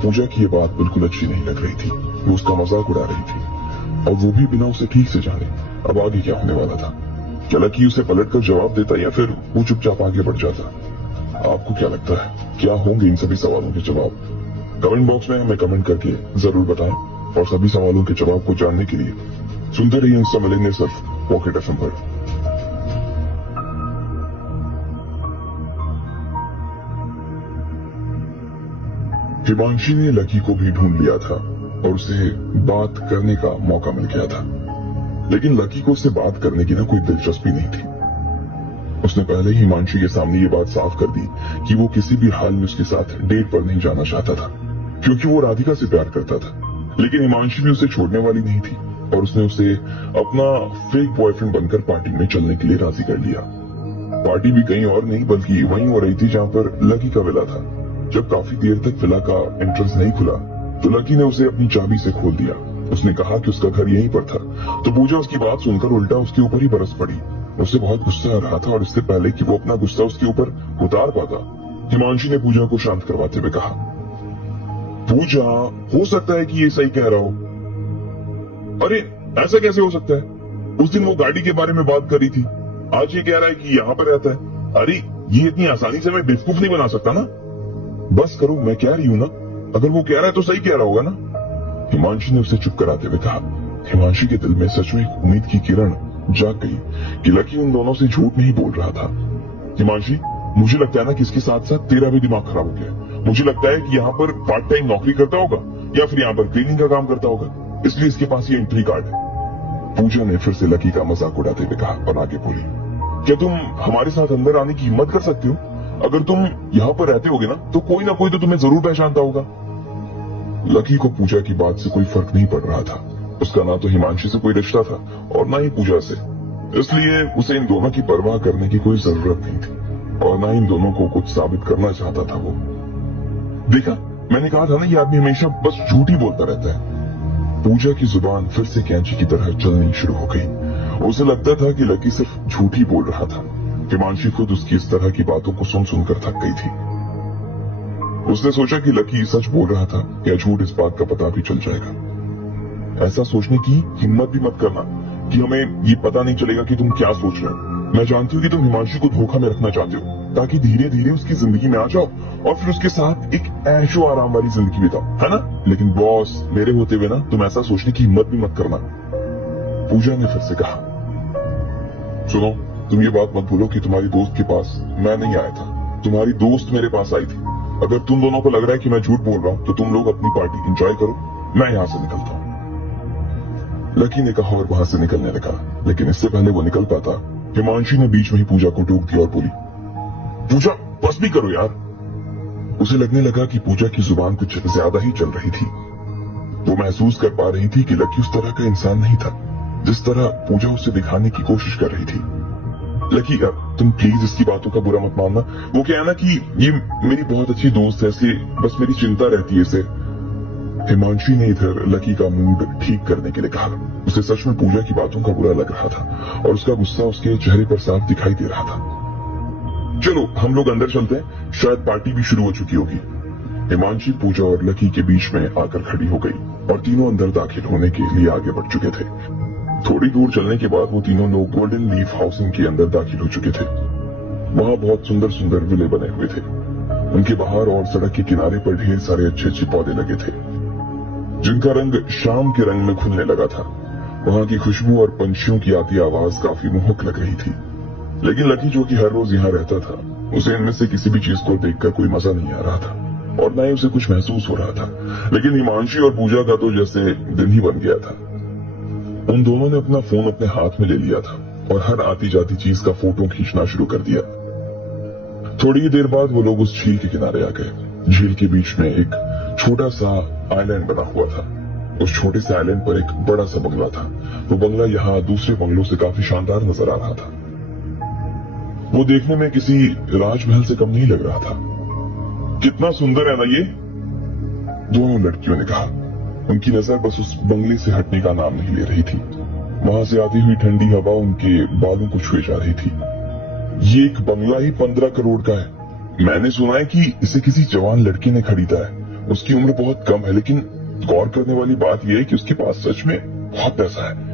पूजा की ये बात बिल्कुल अच्छी नहीं लग रही थी। वो उसका मजाक उड़ा रही थी और वो भी बिना उसे ठीक से जाने अब आगे क्या होने वाला था। क्या लकी उसे पलटकर जवाब देता या फिर वो चुपचाप आगे बढ़ जाता? आपको क्या लगता है, क्या होंगे इन सभी सवालों के जवाब? कमेंट बॉक्स में हमें कमेंट करके जरूर बताएं और सभी सवालों के जवाब को जानने के लिए सुनते रहिए इंस्टा मिलेंगे सिर्फ पॉकेट एफएम पर। हिमांशी ने लकी को भी ढूंढ लिया था और उसे बात करने का मौका मिल गया था, लेकिन लकी को उससे बात करने की ना कोई दिलचस्पी नहीं थी। उसने पहले ही हिमांशी के सामने ये बात साफ कर दी कि वो किसी भी हाल में उसके साथ डेट पर नहीं जाना चाहता था, क्योंकि वो राधिका से प्यार करता था। लेकिन हिमांशी भी उसे छोड़ने वाली नहीं थी और उसने उसे अपना फेक बॉयफ्रेंड बनकर पार्टी में चलने के लिए राजी कर लिया। पार्टी भी कहीं और नहीं बल्कि वहीं हो रही थी जहां पर लकी का विला था। जब काफी देर तक विला का एंट्रेंस नहीं खुला तो लकी ने उसे अपनी चाबी से खोल दिया। उसने कहा कि उसका घर यहीं पर था, तो पूजा उसकी बात सुनकर उल्टा उसके ऊपर ही बरस पड़ी। उसे बहुत गुस्सा आ रहा था और इससे पहले कि वो अपना गुस्सा उसके ऊपर उतार पाता, हिमांशी ने पूजा को शांत करवाते हुए कहा, पूजा, हो सकता है कि ये सही कह रहा हो। अरे ऐसा कैसे हो सकता है? उस दिन वो गाड़ी के बारे में बात कर रही थी, आज ये कह रहा है कि यहाँ पर रहता है। अरे ये इतनी आसानी से मैं बेवकूफ नहीं बना सकता ना। बस करो, मैं कह रही हूँ ना, अगर वो कह रहा है तो सही कह रहा होगा ना। हिमांशी ने उसे चुप कराते हुए कहा। हिमांशी के दिल में सच में एक उम्मीद की किरण जाग गई कि लकी उन दोनों से झूठ नहीं बोल रहा था। हिमांशी, मुझे लगता है ना कि इसके साथ साथ तेरा भी दिमाग खराब हो गया। मुझे लगता है कि यहाँ पर पार्ट टाइम नौकरी करता होगा या फिर यहाँ पर क्लीनिंग का काम करता होगा, इसलिए इसके पास ये एंट्री कार्ड है। पूजा ने फिर से लकी का मजाक उड़ाते हुए कहा और आगे बोली, क्या तुम हमारे साथ अंदर आने की हिम्मत कर सकते हो? अगर तुम यहाँ पर रहते होगे ना तो कोई ना कोई तो तुम्हें जरूर पहचानता होगा। लकी को पूजा की बात से कोई फर्क नहीं पड़ रहा था। उसका ना तो हिमांशी से कोई रिश्ता था और ना ही पूजा से, इसलिए उसे इन दोनों की परवाह करने की कोई जरूरत नहीं थी और ना इन दोनों को कुछ साबित करना चाहता था वो। देखा, मैंने कहा था ना, ये आदमी हमेशा बस झूठ ही बोलता रहता है। पूजा की जुबान फिर से कैंची की तरह चलनी शुरू हो गई। उसे लगता था कि लकी सिर्फ झूठ ही बोल रहा था। हिमांशी खुद उसकी इस तरह की बातों को सुन सुनकर थक गई थी। उसने सोचा कि लकी सच बोल रहा था या झूठ, इस बात का पता भी चल जाएगा। ऐसा सोचने की हिम्मत भी मत करना कि हमें ये पता नहीं चलेगा कि तुम क्या सोच रहे हो। मैं जानती हूँ कि तुम हिमांशी को धोखा में रखना चाहते हो ताकि धीरे धीरे उसकी जिंदगी में आ जाओ और फिर उसके साथ एक ऐशो आराम वाली जिंदगी बिताओ, है ना? लेकिन बॉस, मेरे होते हुए ना तुम ऐसा सोचने की हिम्मत भी मत करना। पूजा ने फिर से कहा, सुनो, तुम ये बात मत भूलो कि तुम्हारी दोस्त के पास मैं नहीं आया था, तुम्हारी दोस्त मेरे पास आई थी। अगर तुम दोनों को लग रहा है कि मैं झूठ बोल रहा हूँ तो तुम लोग अपनी पार्टी एंजॉय करो, मैं यहाँ से निकलता हूँ। लकी ने कहा और वहां से निकलने लगा, लेकिन इससे पहले वो निकल पाता, हिमांशी ने बीच में ही पूजा को टोक दिया और बोली, पूजा बस भी करो यार। उसे लगने लगा कि पूजा की जुबान कुछ ज्यादा ही चल रही थी। वो महसूस कर पा रही थी कि लकी उस तरह का इंसान नहीं था जिस तरह पूजा उसे दिखाने की कोशिश कर रही थी। लकी, तुम प्लीज इसकी बातों का बुरा मत मानना। वो क्या है ना कि ये मेरी बहुत अच्छी दोस्त है, इसलिए बस मेरी चिंता रहती है इसे। हिमांशी ने इधर लकी का मूड ठीक करने के लिए कहा। उसे सच में पूजा की बातों का बुरा लग रहा था और उसका गुस्सा उसके चेहरे पर साफ दिखाई दे रहा था। चलो हम लोग अंदर चलते हैं, शायद पार्टी भी शुरू हो चुकी होगी। हिमांशी पूजा और लकी के बीच में आकर खड़ी हो गई और तीनों अंदर दाखिल होने के लिए आगे बढ़ चुके थे। थोड़ी दूर चलने के बाद वो तीनों लोग गोल्डन लीफ हाउसिंग के अंदर दाखिल हो चुके थे। वहां बहुत सुंदर सुंदर विले बने हुए थे। उनके बाहर और सड़क के किनारे पर ढेर सारे अच्छे अच्छे पौधे लगे थे जिनका रंग शाम के रंग में खुलने लगा था। वहां की खुशबू और पंछियों की आती आवाज काफी मोहक लग रही थी। लेकिन लकी, जो कि हर रोज यहाँ रहता था, उसे इनमें से किसी भी चीज को देखकर कोई मजा नहीं आ रहा था और न ही उसे कुछ महसूस हो रहा था। लेकिन हिमांशी और पूजा का तो जैसे दिन ही बन गया था। उन दोनों ने अपना फोन अपने हाथ में ले लिया था और हर आती जाती चीज का फोटो खींचना शुरू कर दिया। थोड़ी ही देर बाद वो लोग उस झील के किनारे आ गए। झील के बीच में एक छोटा सा आइलैंड बना हुआ था। उस छोटे से आइलैंड पर एक बड़ा सा बंगला था। वो बंगला यहाँ दूसरे बंगलों से काफी शानदार नजर आ रहा था। वो देखने में किसी राजमहल से कम नहीं लग रहा था। कितना सुंदर है ना ये, दोनों लड़कियों ने कहा। उनकी नजर बस उस बंगले से हटने का नाम नहीं ले रही थी। वहां से आती हुई ठंडी हवा उनके बालों को छुए जा रही थी। ये एक बंगला ही 15 करोड़ का है। मैंने सुना है कि इसे किसी जवान लड़के ने खरीदा है। उसकी उम्र बहुत कम है, लेकिन गौर करने वाली बात यह है कि उसके पास सच में बहुत पैसा है।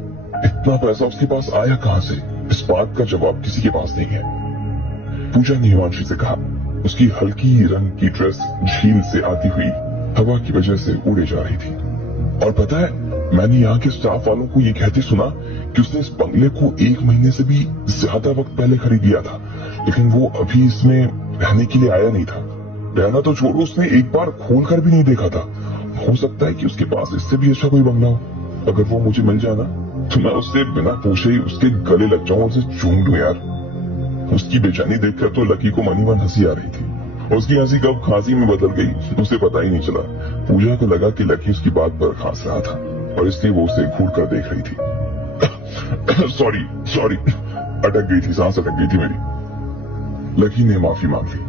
इतना पैसा उसके पास आया कहां से, इस बात का जवाब किसी के पास नहीं है। पूजा ने हिमांशी से कहा। उसकी हल्की रंग की ड्रेस झील से आती हुई हवा की वजह से उड़े जा रही थी। और पता है, मैंने यहाँ के स्टाफ वालों को ये कहते सुना कि उसने इस बंगले को 1 महीने से भी ज्यादा वक्त पहले खरीद लिया था, लेकिन वो अभी इसमें रहने के लिए आया नहीं था। रहना तो छोड़ो, उसने एक बार खोल कर भी नहीं देखा था। हो सकता है कि उसके पास इससे भी अच्छा कोई बंगला हो। अगर वो मुझे मिल जाए ना, तो मैं उससे बिना पूछे ही उसके गले लग जाऊं और उसे चूम दूं यार। उसकी बेचैनी देखकर तो लकी को मनी मन हंसी आ रही थी। उसकी हंसी कब खांसी में बदल गई उसे पता ही नहीं चला। पूजा को लगा कि लकी उसकी बात पर खांस रहा था और इसलिए वो उसे घूर कर देख रही थी। सॉरी, अटक गई थी, सांस अटक गई थी मेरी। लकी ने माफी मांग ली।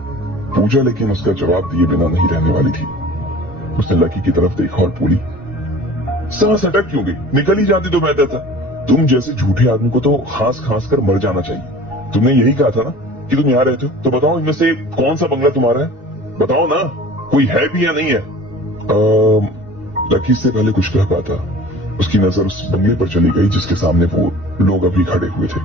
पूजा लेकिन उसका जवाब दिए बिना नहीं रहने वाली थी। उसने लकी की तरफ देखा और बोली, सांस अटक क्यों गई? निकल ही जाती तो बेहतर था। तुम जैसे झूठे आदमी को तो खांस खांस कर मर जाना चाहिए। तुमने यही कहा था ना कि तुम यहाँ रहते हो, तो बताओ इनमें से कौन सा बंगला तुम्हारा है? बताओ ना, कोई है भी या नहीं है? लकी से पहले कुछ कह पाता, उसकी नजर उस बंगले पर चली गई जिसके सामने वो लोग अभी खड़े हुए थे।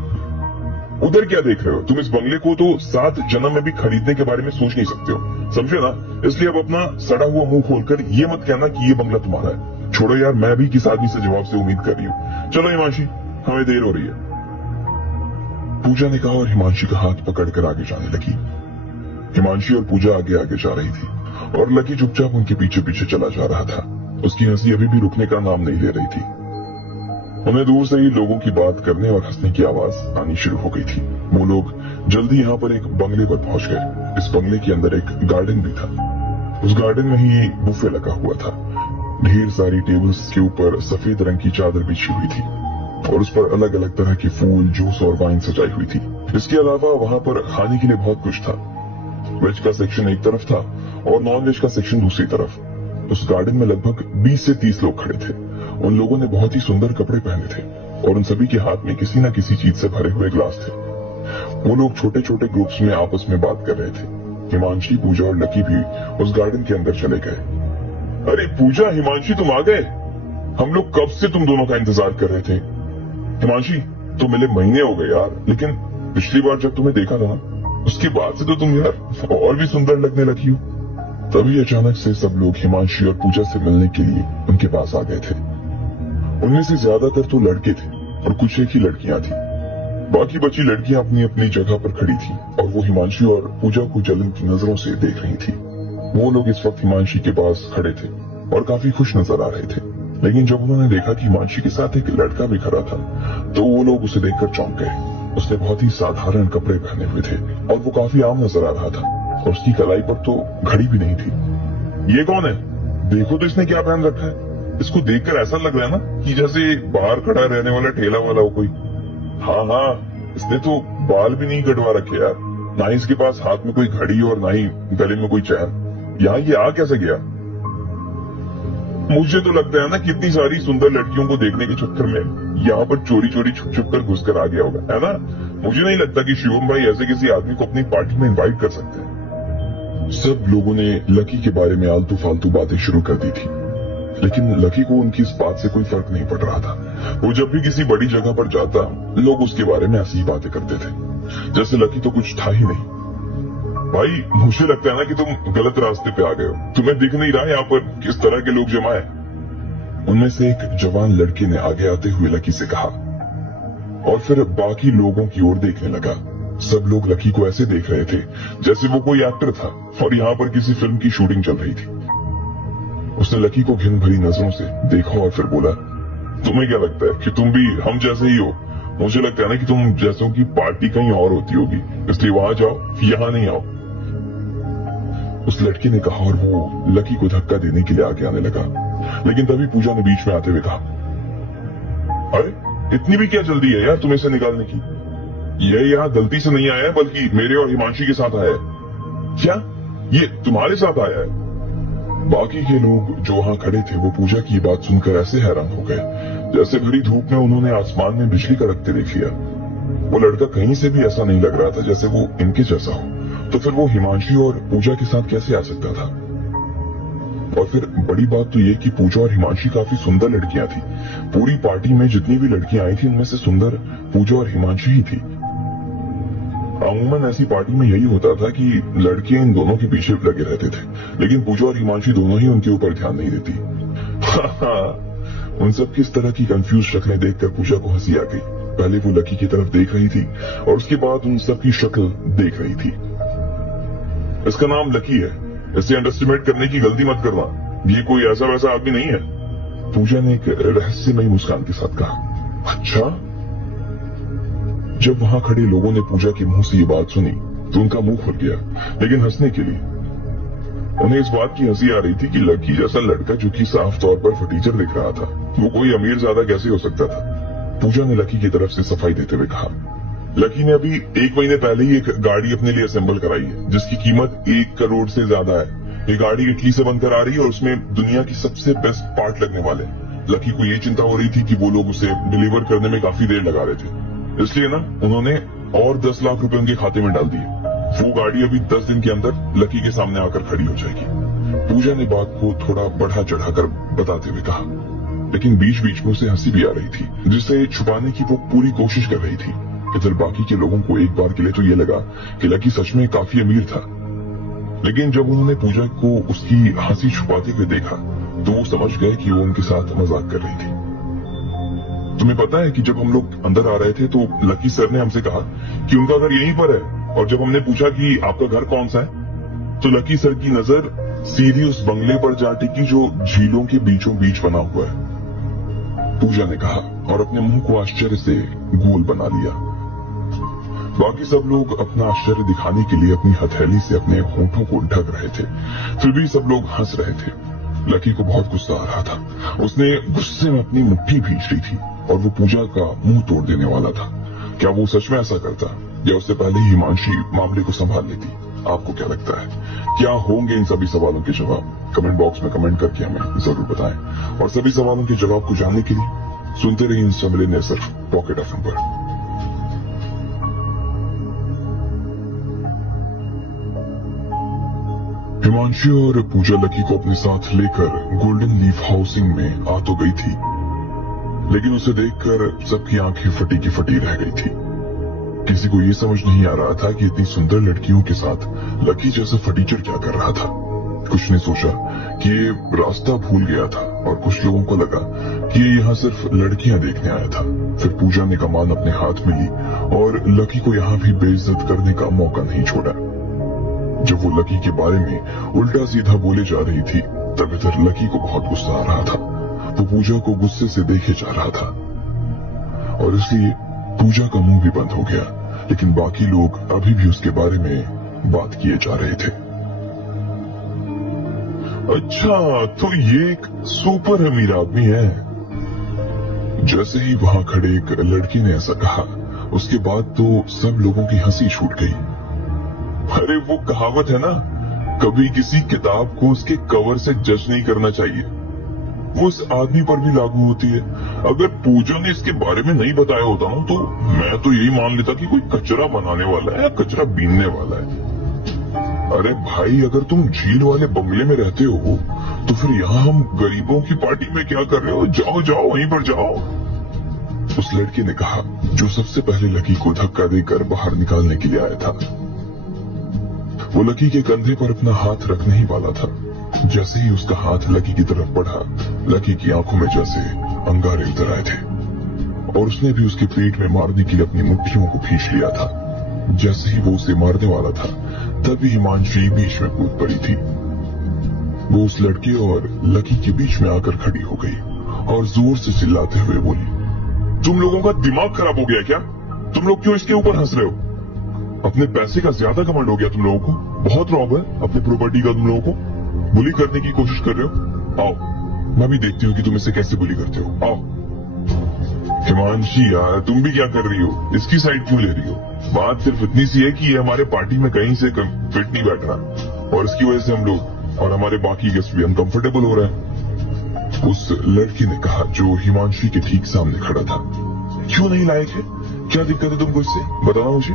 उधर क्या देख रहे हो? तुम इस बंगले को तो 7 जन्म में भी खरीदने के बारे में सोच नहीं सकते हो, समझे ना? इसलिए अब अपना सड़ा हुआ मुंह खोलकर ये मत कहना कि ये बंगला तुम्हारा है। छोड़ो यार, मैं भी किस आदमी से जवाब से उम्मीद कर रही हूँ। चलो हिमांशी, हमें देर हो रही है। पूजा ने कहा और हिमांशी का हाथ पकड़कर आगे जाने लगी। हिमांशी और पूजा आगे आगे जा रही थी और लकी चुपचाप उनके पीछे पीछे चला जा रहा था। उसकी हंसी अभी भी रुकने का नाम नहीं ले रही थी। उन्हें दूर से ही लोगों की बात करने और हंसने की आवाज आनी शुरू हो गई थी। वो लोग जल्दी यहाँ पर एक बंगले पर पहुंच गए। इस बंगले के अंदर एक गार्डन भी था। उस गार्डन में ही बुफे लगा हुआ था। ढेर सारी टेबल्स के ऊपर सफेद रंग की चादर बिछी हुई थी और उस पर अलग अलग तरह के फूल, जूस और वाइन सजाई हुई थी। इसके अलावा वहां पर खाने के लिए बहुत कुछ था। वेज का सेक्शन एक तरफ था और नॉन वेज का सेक्शन दूसरी तरफ। उस गार्डन में लगभग 20 से 30 लोग खड़े थे। उन लोगों ने बहुत ही सुंदर कपड़े पहने थे और उन सभी के हाथ में किसी न किसी चीज से भरे हुए ग्लास थे। वो लोग छोटे छोटे ग्रुप्स में आपस में बात कर रहे थे। हिमांशी, पूजा और लकी भी उस गार्डन के अंदर चले गए। अरे पूजा, हिमांशी, तुम आ गए। हम लोग कब से तुम दोनों का इंतजार कर रहे थे। हिमांशी, तो मिले महीने हो गए यार, लेकिन पिछली बार जब तुम्हें देखा था ना, उसके बाद से तो तुम यार और भी सुंदर लगने लगी हो। तभी अचानक से सब लोग हिमांशी और पूजा से मिलने के लिए उनके पास आ गए थे। उनमें से ज्यादातर तो लड़के थे और कुछ एक ही लड़कियां थी। बाकी बची लड़कियां अपनी अपनी जगह पर खड़ी थी और वो हिमांशी और पूजा को जलन की नजरों से देख रही थी। वो लोग इस वक्त हिमांशी के पास खड़े थे और काफी खुश नजर आ रहे थे, लेकिन जब उन्होंने देखा कि हिमांशी के साथ एक लड़का भी खड़ा था, तो वो लोग उसे देखकर चौंक गए। उसने बहुत ही साधारण कपड़े पहने हुए थे और वो काफी आम नजर आ रहा था और उसकी कलाई पर तो घड़ी भी नहीं थी। ये कौन है? देखो तो इसने क्या पहन रखा है। इसको देखकर ऐसा लग रहा है ना कि जैसे बाहर खड़ा रहने वाला ठेला वाला हो कोई। हाँ, इसने तो बाल भी नहीं कटवा रखे यार। ना ही इसके पास हाथ में कोई घड़ी और ना ही गले में कोई चैन। यहाँ ये आ कैसे गया? मुझे तो लगता है ना कितनी सारी सुंदर लड़कियों को देखने के चक्कर में यहाँ पर चोरी चोरी छुप छुप कर घुस कर आ गया होगा, है ना? मुझे नहीं लगता कि शिवम भाई ऐसे किसी आदमी को अपनी पार्टी में इनवाइट कर सकते हैं। सब लोगों ने लकी के बारे में आलतू फालतू बातें शुरू कर दी थी, लेकिन लकी को उनकी इस बात से कोई फर्क नहीं पड़ रहा था। वो जब भी किसी बड़ी जगह पर जाता, लोग उसके बारे में ऐसी ही बातें करते थे जैसे लकी तो कुछ था ही नहीं। भाई, मुझे लगता है ना कि तुम गलत रास्ते पे आ गए हो। तुम्हें दिख नहीं रहा यहाँ पर किस तरह के लोग जमा है। उनमें से एक जवान लड़के ने आगे आते हुए लकी से कहा और फिर बाकी लोगों की ओर देखने लगा। सब लोग लकी को ऐसे देख रहे थे जैसे वो कोई एक्टर था और यहाँ पर किसी फिल्म की शूटिंग चल रही थी। उसने लकी को घिन भरी नजरों से देखा और फिर बोला, तुम्हें क्या लगता है कि तुम भी हम जैसे ही हो? मुझे लगता है ना कि तुम जैसों की पार्टी कहीं और होती होगी, इसलिए वहां जाओ, यहाँ नहीं आओ। उस लड़के ने कहा और वो लकी को धक्का देने के लिए आगे आने लगा, लेकिन तभी पूजा ने बीच में आते हुए कहा, अरे इतनी भी क्या जल्दी है यार तुम्हें से निकालने की? यह यहाँ गलती से नहीं आया है, बल्कि मेरे और हिमांशी के साथ आया है। क्या ये तुम्हारे साथ आया है? बाकी के लोग जो वहां खड़े थे वो पूजा की बात सुनकर ऐसे हैरान हो गए जैसे भरी धूप में उन्होंने आसमान में बिजली कड़कते देख लिया। वो लड़का कहीं से भी ऐसा नहीं लग रहा था जैसे वो इनके जैसा हो, तो फिर वो हिमांशी और पूजा के साथ कैसे आ सकता था? और फिर बड़ी बात तो ये कि पूजा और हिमांशी काफी सुंदर लड़कियां थी। पूरी पार्टी में जितनी भी लड़कियां आई थी उनमें से सुंदर पूजा और हिमांशी ही थी। अमूमन ऐसी पार्टी में यही होता था कि लड़के इन दोनों के पीछे लगे रहते थे, लेकिन पूजा और हिमांशी दोनों ही उनके ऊपर ध्यान नहीं देती। उन सब की इस तरह की कंफ्यूज शक्लें देखकर पूजा को हंसी आ गई। पहले वो लकी की तरफ देख रही थी और उसके बाद उन सब की शक्ल देख रही थी। इसका नाम लकी है, इसे अंडरस्टिमेट करने की गलती मत करना, ये कोई ऐसा वैसा आदमी नहीं है, पूजा ने एक रहस्यमयी मुस्कान के साथ कहा। अच्छा? जब वहां खड़े लोगों ने पूजा के मुंह से ये बात सुनी तो उनका मुंह खुल गया, लेकिन हंसने के लिए। उन्हें इस बात की हंसी आ रही थी कि लकी जैसा लड़का जो कि साफ तौर पर फटीचर दिख रहा था, वो कोई अमीर ज्यादा कैसे हो सकता था? पूजा ने लकी की तरफ से सफाई देते हुए कहा। लकी ने अभी 1 महीने पहले ही एक गाड़ी अपने लिए असेंबल कराई है जिसकी कीमत 1 करोड़ से ज्यादा है। ये गाड़ी इटली से बनकर आ रही है और उसमें दुनिया की सबसे बेस्ट पार्ट लगने वाले। लकी को ये चिंता हो रही थी कि वो लोग उसे डिलीवर करने में काफी देर लगा रहे थे, इसलिए ना उन्होंने और 10 लाख रुपए उनके खाते में डाल दिए। वो गाड़ी अभी 10 दिन के अंदर लकी के सामने आकर खड़ी हो जाएगी। पूजा ने बात को थोड़ा बढ़ा चढ़ाकर बताते हुए कहा, लेकिन बीच बीच में उसे हंसी भी आ रही थी जिसे छुपाने की वो पूरी कोशिश कर रही थी। इधर बाकी के लोगों को एक बार के लिए तो ये लगा कि लकी सच में काफी अमीर था, लेकिन जब उन्होंने पूजा को उसकी हंसी छुपाते हुए देखा तो वो समझ गए कि वो उनके साथ मजाक कर रही थी। तुम्हें पता है कि जब हम लोग अंदर आ रहे थे तो लकी सर ने हमसे कहा कि उनका घर यहीं पर है, और जब हमने पूछा कि आपका घर कौन सा है तो लकी सर की नजर सीधी उस बंगले पर जा टिकी जो झीलों के बीचों बीच बना हुआ है, पूजा ने कहा और अपने मुंह को आश्चर्य से गोल बना लिया। बाकी सब लोग अपना आश्चर्य दिखाने के लिए अपनी हथेली से अपने होठों को ढक रहे थे, फिर भी सब लोग हंस रहे थे। लकी को बहुत गुस्सा आ रहा था, उसने गुस्से में अपनी मुट्ठी भींच ली थी और वो पूजा का मुंह तोड़ देने वाला था। क्या वो सच में ऐसा करता या उससे पहले ही हिमांशी मामले को संभाल लेती? आपको क्या लगता है, क्या होंगे इन सभी सवालों के जवाब? कमेंट बॉक्स में कमेंट करके हमें जरूर बताएं, और सभी सवालों के जवाब को जानने के लिए सुनते रहिए इंस्टा सिर्फ पॉकेट एफएम पर। हिमांशी और पूजा लकी को अपने साथ लेकर गोल्डन लीफ हाउसिंग में आ तो गई थी, लेकिन उसे देखकर सबकी आंखें फटी की फटी रह गई थी। किसी को ये समझ नहीं आ रहा था कि इतनी सुंदर लड़कियों के साथ लकी जैसा फटीचर क्या कर रहा था। कुछ ने सोचा कि ये रास्ता भूल गया था, और कुछ लोगों को लगा कि ये यहाँ सिर्फ लड़कियां देखने आया था। फिर पूजा ने कमान अपने हाथ में ली और लकी को यहाँ भी बेइज्जत करने का मौका नहीं छोड़ा। जब वो लकी के बारे में उल्टा सीधा बोले जा रही थी तब इधर लकी को बहुत गुस्सा आ रहा था। वो पूजा को गुस्से से देखे जा रहा था और इसलिए पूजा का मुंह भी बंद हो गया, लेकिन बाकी लोग अभी भी उसके बारे में बात किए जा रहे थे। अच्छा, तो ये एक सुपर अमीर आदमी है। जैसे ही वहां खड़े एक लड़की ने ऐसा कहा, उसके बाद तो सब लोगों की हंसी छूट गई। अरे वो कहावत है ना, कभी किसी किताब को उसके कवर से जज नहीं करना चाहिए, वो इस आदमी पर भी लागू होती है। अगर पूजा ने इसके बारे में नहीं बताया होता ना तो मैं तो यही मान लेता कि कोई कचरा बनाने वाला है या कचरा बीनने वाला है। अरे भाई, अगर तुम झील वाले बंगले में रहते हो तो फिर यहाँ हम गरीबों की पार्टी में क्या कर रहे हो? जाओ जाओ, वहीं पर जाओ, उस लड़के ने कहा, जो सबसे पहले लकी को धक्का देकर बाहर निकालने के लिए आया था। वो लकी के कंधे पर अपना हाथ रखने ही वाला था। जैसे ही उसका हाथ लकी की तरफ बढ़ा, लकी की आंखों में जैसे अंगारे उतर आए थे और उसने भी उसके पेट में मारने के लिए अपनी मुट्ठियों को खींच लिया था। जैसे ही वो उसे मारने वाला था तभी हिमांशी बीच में कूद पड़ी थी। वो उस लड़के और लकी के बीच में आकर खड़ी हो गई और जोर से चिल्लाते हुए बोली, तुम लोगों का दिमाग खराब हो गया क्या? तुम लोग क्यों इसके ऊपर हंस रहे हो? अपने पैसे का ज्यादा घमंड हो गया तुम लोगों को? बहुत रौब है अपनी प्रॉपर्टी का? तुम लोगों को बुली करने की कोशिश कर रहे हो? आओ, मैं भी देखती हूँ कि तुम इसे कैसे बुली करते हो। आओ। हिमांशी यार, तुम भी क्या कर रही हो? इसकी साइड क्यों ले रही हो? बात सिर्फ इतनी सी है कि ये हमारे पार्टी में कहीं से फिट नहीं बैठ रहा और इसकी वजह से हम लोग और हमारे बाकी गेस्ट भी अनकंफर्टेबल हो रहे हैं। उस लड़की ने कहा जो हिमांशी के ठीक सामने खड़ा था। क्यों नहीं लायक है? क्या दिक्कत है तुमको इससे? बताना मुझे।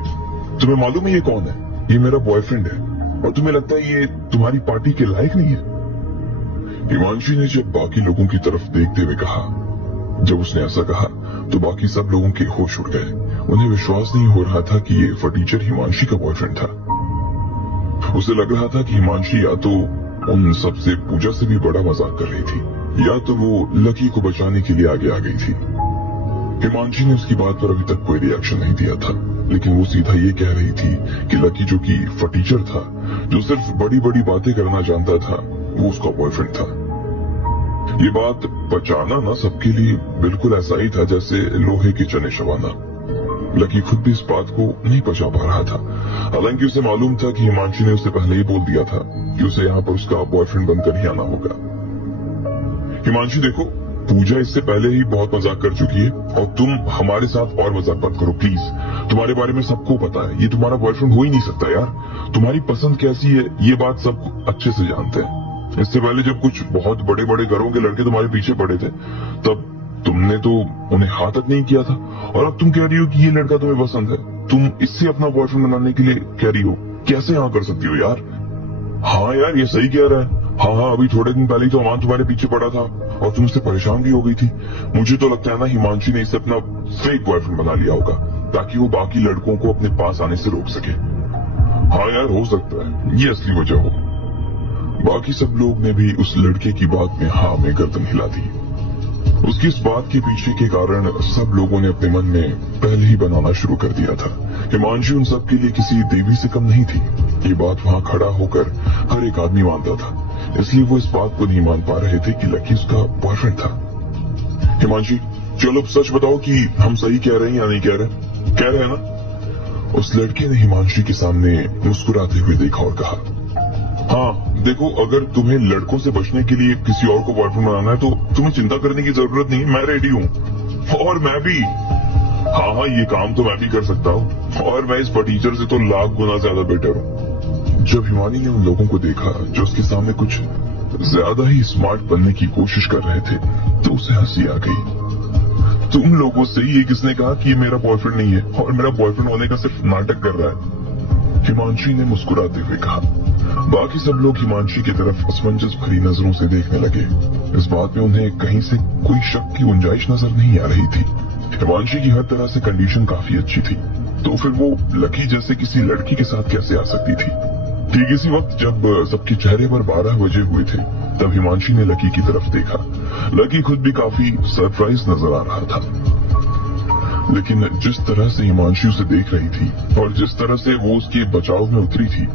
तुम्हें मालूम है ये कौन है? ये मेरा बॉयफ्रेंड है और तुम्हें लगता है ये तुम्हारी पार्टी के लायक नहीं है? हिमांशी ने जब बाकी लोगों की तरफ देखते हुए कहा, जब उसने ऐसा कहा तो बाकी सब लोगों के होश उड़ गए। उन्हें विश्वास नहीं हो रहा था कि ये फटीचर हिमांशी का बॉयफ्रेंड था। उसे लग रहा था कि हिमांशी या तो उन सबसे पूजा से भी बड़ा मजाक कर रही थी या तो वो लकी को बचाने के लिए आगे आ गई थी। हिमांशी ने उसकी बात पर अभी तक कोई रिएक्शन नहीं दिया था, लेकिन वो सीधा ये कह रही थी कि लकी जो कि फटीचर था, जो सिर्फ बड़ी बड़ी बातें करना जानता था, वो उसका बॉयफ्रेंड था। ये बात पचाना ना सबके लिए बिल्कुल ऐसा ही था जैसे लोहे के चने चबाना। लकी खुद भी इस बात को नहीं पचा पा रहा था। हालांकि उसे मालूम था कि हिमांशी ने उसे पहले ही बोल दिया था कि उसे यहाँ पर उसका बॉयफ्रेंड बनकर ही आना होगा। हिमांशी देखो, पूजा इससे पहले ही बहुत मजाक कर चुकी है और तुम हमारे साथ और मजाक मत करो प्लीज। तुम्हारे बारे में सबको पता है, ये तुम्हारा बॉयफ्रेंड हो ही नहीं सकता यार। तुम्हारी पसंद कैसी है ये बात सब अच्छे से जानते हैं। इससे पहले जब कुछ बहुत बड़े बड़े घरों के लड़के तुम्हारे पीछे पड़े थे तब तुमने तो उन्हें हाथ तक नहीं किया था और अब तुम कह रही हो कि ये लड़का तुम्हें पसंद है। तुम इससे अपना बॉयफ्रेंड बनाने के लिए कह रही हो? कैसे हाँ कर सकती हो यार? हाँ यार, ये सही कह रहा है। हाँ, अभी थोड़े दिन पहले तो अमान तुम्हारे पीछे पड़ा था और तुमसे परेशान भी हो गई थी। मुझे तो लगता है ना हिमांशी ने इसे अपना फेक बॉयफ्रेंड बना लिया होगा ताकि वो बाकी लड़कों को अपने पास आने से रोक सके। हाँ यार, हो सकता है ये असली वजह हो। बाकी सब लोग ने भी उस लड़के की बात में हाँ में गर्दन हिला दी। उसकी इस बात के पीछे के कारण सब लोगों ने अपने मन में पहले ही बनाना शुरू कर दिया था। हिमांशी उन सब के लिए किसी देवी से कम नहीं थी। ये बात वहाँ खड़ा होकर हर एक आदमी मानता था, इसलिए वो इस बात को नहीं मान पा रहे थे कि लकी उसका बॉयफ्रेंड था। हिमांशी, चलो सच बताओ कि हम सही कह रहे हैं या नहीं कह रहे? कह रहे हैं ना? उस लड़के ने हिमांशी के सामने मुस्कुराते हुए देखा और कहा, हाँ देखो, अगर तुम्हें लड़कों से बचने के लिए किसी और को बॉयफ्रेंड बनाना है तो तुम्हें चिंता करने की जरूरत नहीं, मैं रेडी हूँ। और मैं भी, हाँ, ये काम तो मैं भी कर सकता हूँ और मैं इस टीचर से तो लाख गुना ज्यादा बेटर हूँ। जब हिमानी ने उन लोगों को देखा जो उसके सामने कुछ ज्यादा ही स्मार्ट बनने की कोशिश कर रहे थे तो उसे हंसी आ गई। तुम लोगों से ये किसने कहा कि ये मेरा बॉयफ्रेंड नहीं है और मेरा बॉयफ्रेंड होने का सिर्फ नाटक कर रहा है? हिमांशी ने मुस्कुराते हुए कहा। बाकी सब लोग हिमांशी की तरफ असमंजस भरी नजरों से देखने लगे। इस बात में उन्हें कहीं से कोई शक की गुंजाइश नजर नहीं आ रही थी। हिमांशी की हर तरह से कंडीशन काफी अच्छी थी, तो फिर वो लकी जैसे किसी लड़की के साथ कैसे आ सकती थी? ठीक इसी वक्त जब सबके चेहरे पर 12 बजे हुए थे तब हिमांशी ने लकी की तरफ देखा। लकी खुद भी काफी सरप्राइज नजर आ रहा था, लेकिन जिस तरह से हिमांशी उसे देख रही थी और जिस तरह से वो उसके बचाव में उतरी थी,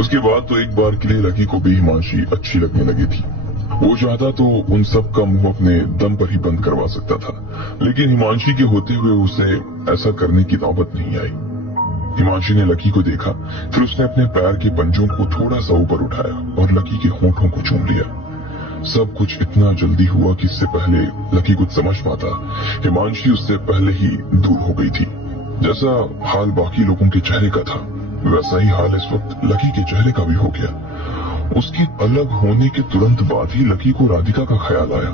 उसके बाद तो एक बार के लिए लकी को भी हिमांशी अच्छी लगने लगी थी। वो चाहता तो उन सब का मुंह अपने दम पर ही बंद करवा सकता था, लेकिन हिमांशी के होते हुए उसे ऐसा करने की नौबत नहीं आई। हिमांशी ने लकी को देखा, फिर उसने अपने पैर के पंजों को थोड़ा सा ऊपर उठाया और लकी के होंठों को चूम लिया। सब कुछ इतना जल्दी हुआ कि इससे पहले लकी कुछ समझ पाता, हिमांशी उससे पहले ही दूर हो गई थी। जैसा हाल बाकी लोगों के चेहरे का था वैसा ही हाल इस वक्त लकी के चेहरे का भी हो गया। उसके अलग होने के तुरंत बाद ही लकी को राधिका का ख्याल आया।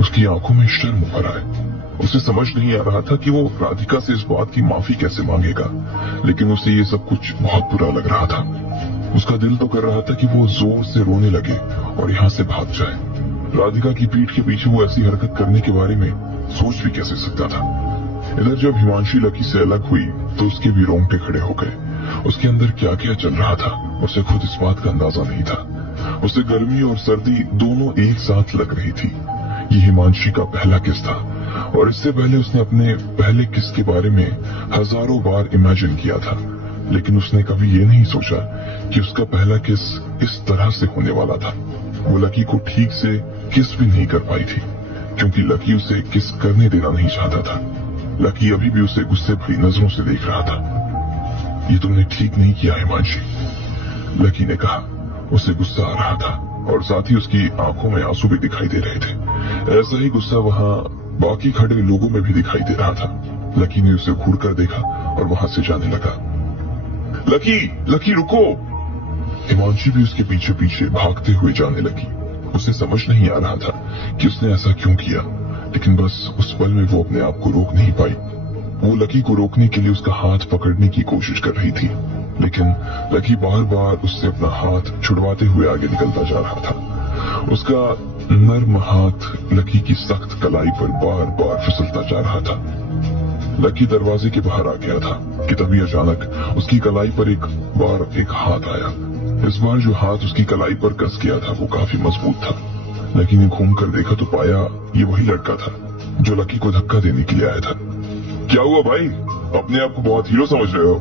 उसकी आंखों में शर्म भर आए। उसे समझ नहीं आ रहा था कि वो राधिका से इस बात की माफी कैसे मांगेगा, लेकिन उसे ये सब कुछ बहुत बुरा लग रहा था। उसका दिल तो कर रहा था कि वो जोर से रोने लगे और यहाँ से भाग जाए। राधिका की पीठ के पीछे वो ऐसी हरकत करने के बारे में सोच भी कैसे सकता था। इधर जब हिमांशी लकी से अलग हुई तो उसके भी रोंगटे खड़े हो गए। उसके अंदर क्या क्या चल रहा था उसे खुद इस बात का अंदाजा नहीं था। उसे गर्मी और सर्दी दोनों एक साथ लग रही थी। ये हिमांशी का पहला किस था और इससे पहले उसने अपने पहले किस के बारे में हजारों बार इमेजिन किया था, लेकिन उसने कभी ये नहीं सोचा कि उसका पहला किस इस तरह से होने वाला था। वो लकी को ठीक से किस भी नहीं कर पाई थी क्योंकि लकी उसे किस करने देना नहीं चाहता था। लकी अभी भी उसे गुस्से भरी नजरों से देख रहा था। ये तुमने ठीक नहीं किया हिमांशी, लकी ने कहा। उसे गुस्सा आ रहा था और साथ ही उसकी आंखों में आंसू भी दिखाई दे रहे थे। ऐसा ही गुस्सा वहां बाकी खड़े लोगों में भी दिखाई दे रहा था। लकी ने उसे घूरकर देखा और वहां से जाने लगा। लकी, लकी रुको! हिमांशी भी उसके पीछे पीछे भागते हुए जाने लगी। उसे समझ नहीं आ रहा था कि उसने ऐसा क्यों किया, लेकिन बस उस पल में वो अपने आप को रोक नहीं पाई। वो लकी को रोकने के लिए उसका हाथ पकड़ने की कोशिश कर रही थी, लेकिन लकी बार बार उससे अपना हाथ छुड़वाते हुए आगे निकलता जा रहा था। उसका नर्म हाथ लकी की सख्त कलाई पर बार बार फिसलता जा रहा था। लकी दरवाजे के बाहर आ गया था कि तभी अचानक उसकी कलाई पर एक हाथ आया। इस बार जो हाथ उसकी कलाई पर कस गया था वो काफी मजबूत था। लकी ने घूमकर देखा तो पाया ये वही लड़का था जो लकी को धक्का देने के लिए आया था। क्या हुआ भाई, अपने आप को बहुत हीरो समझ रहे हो?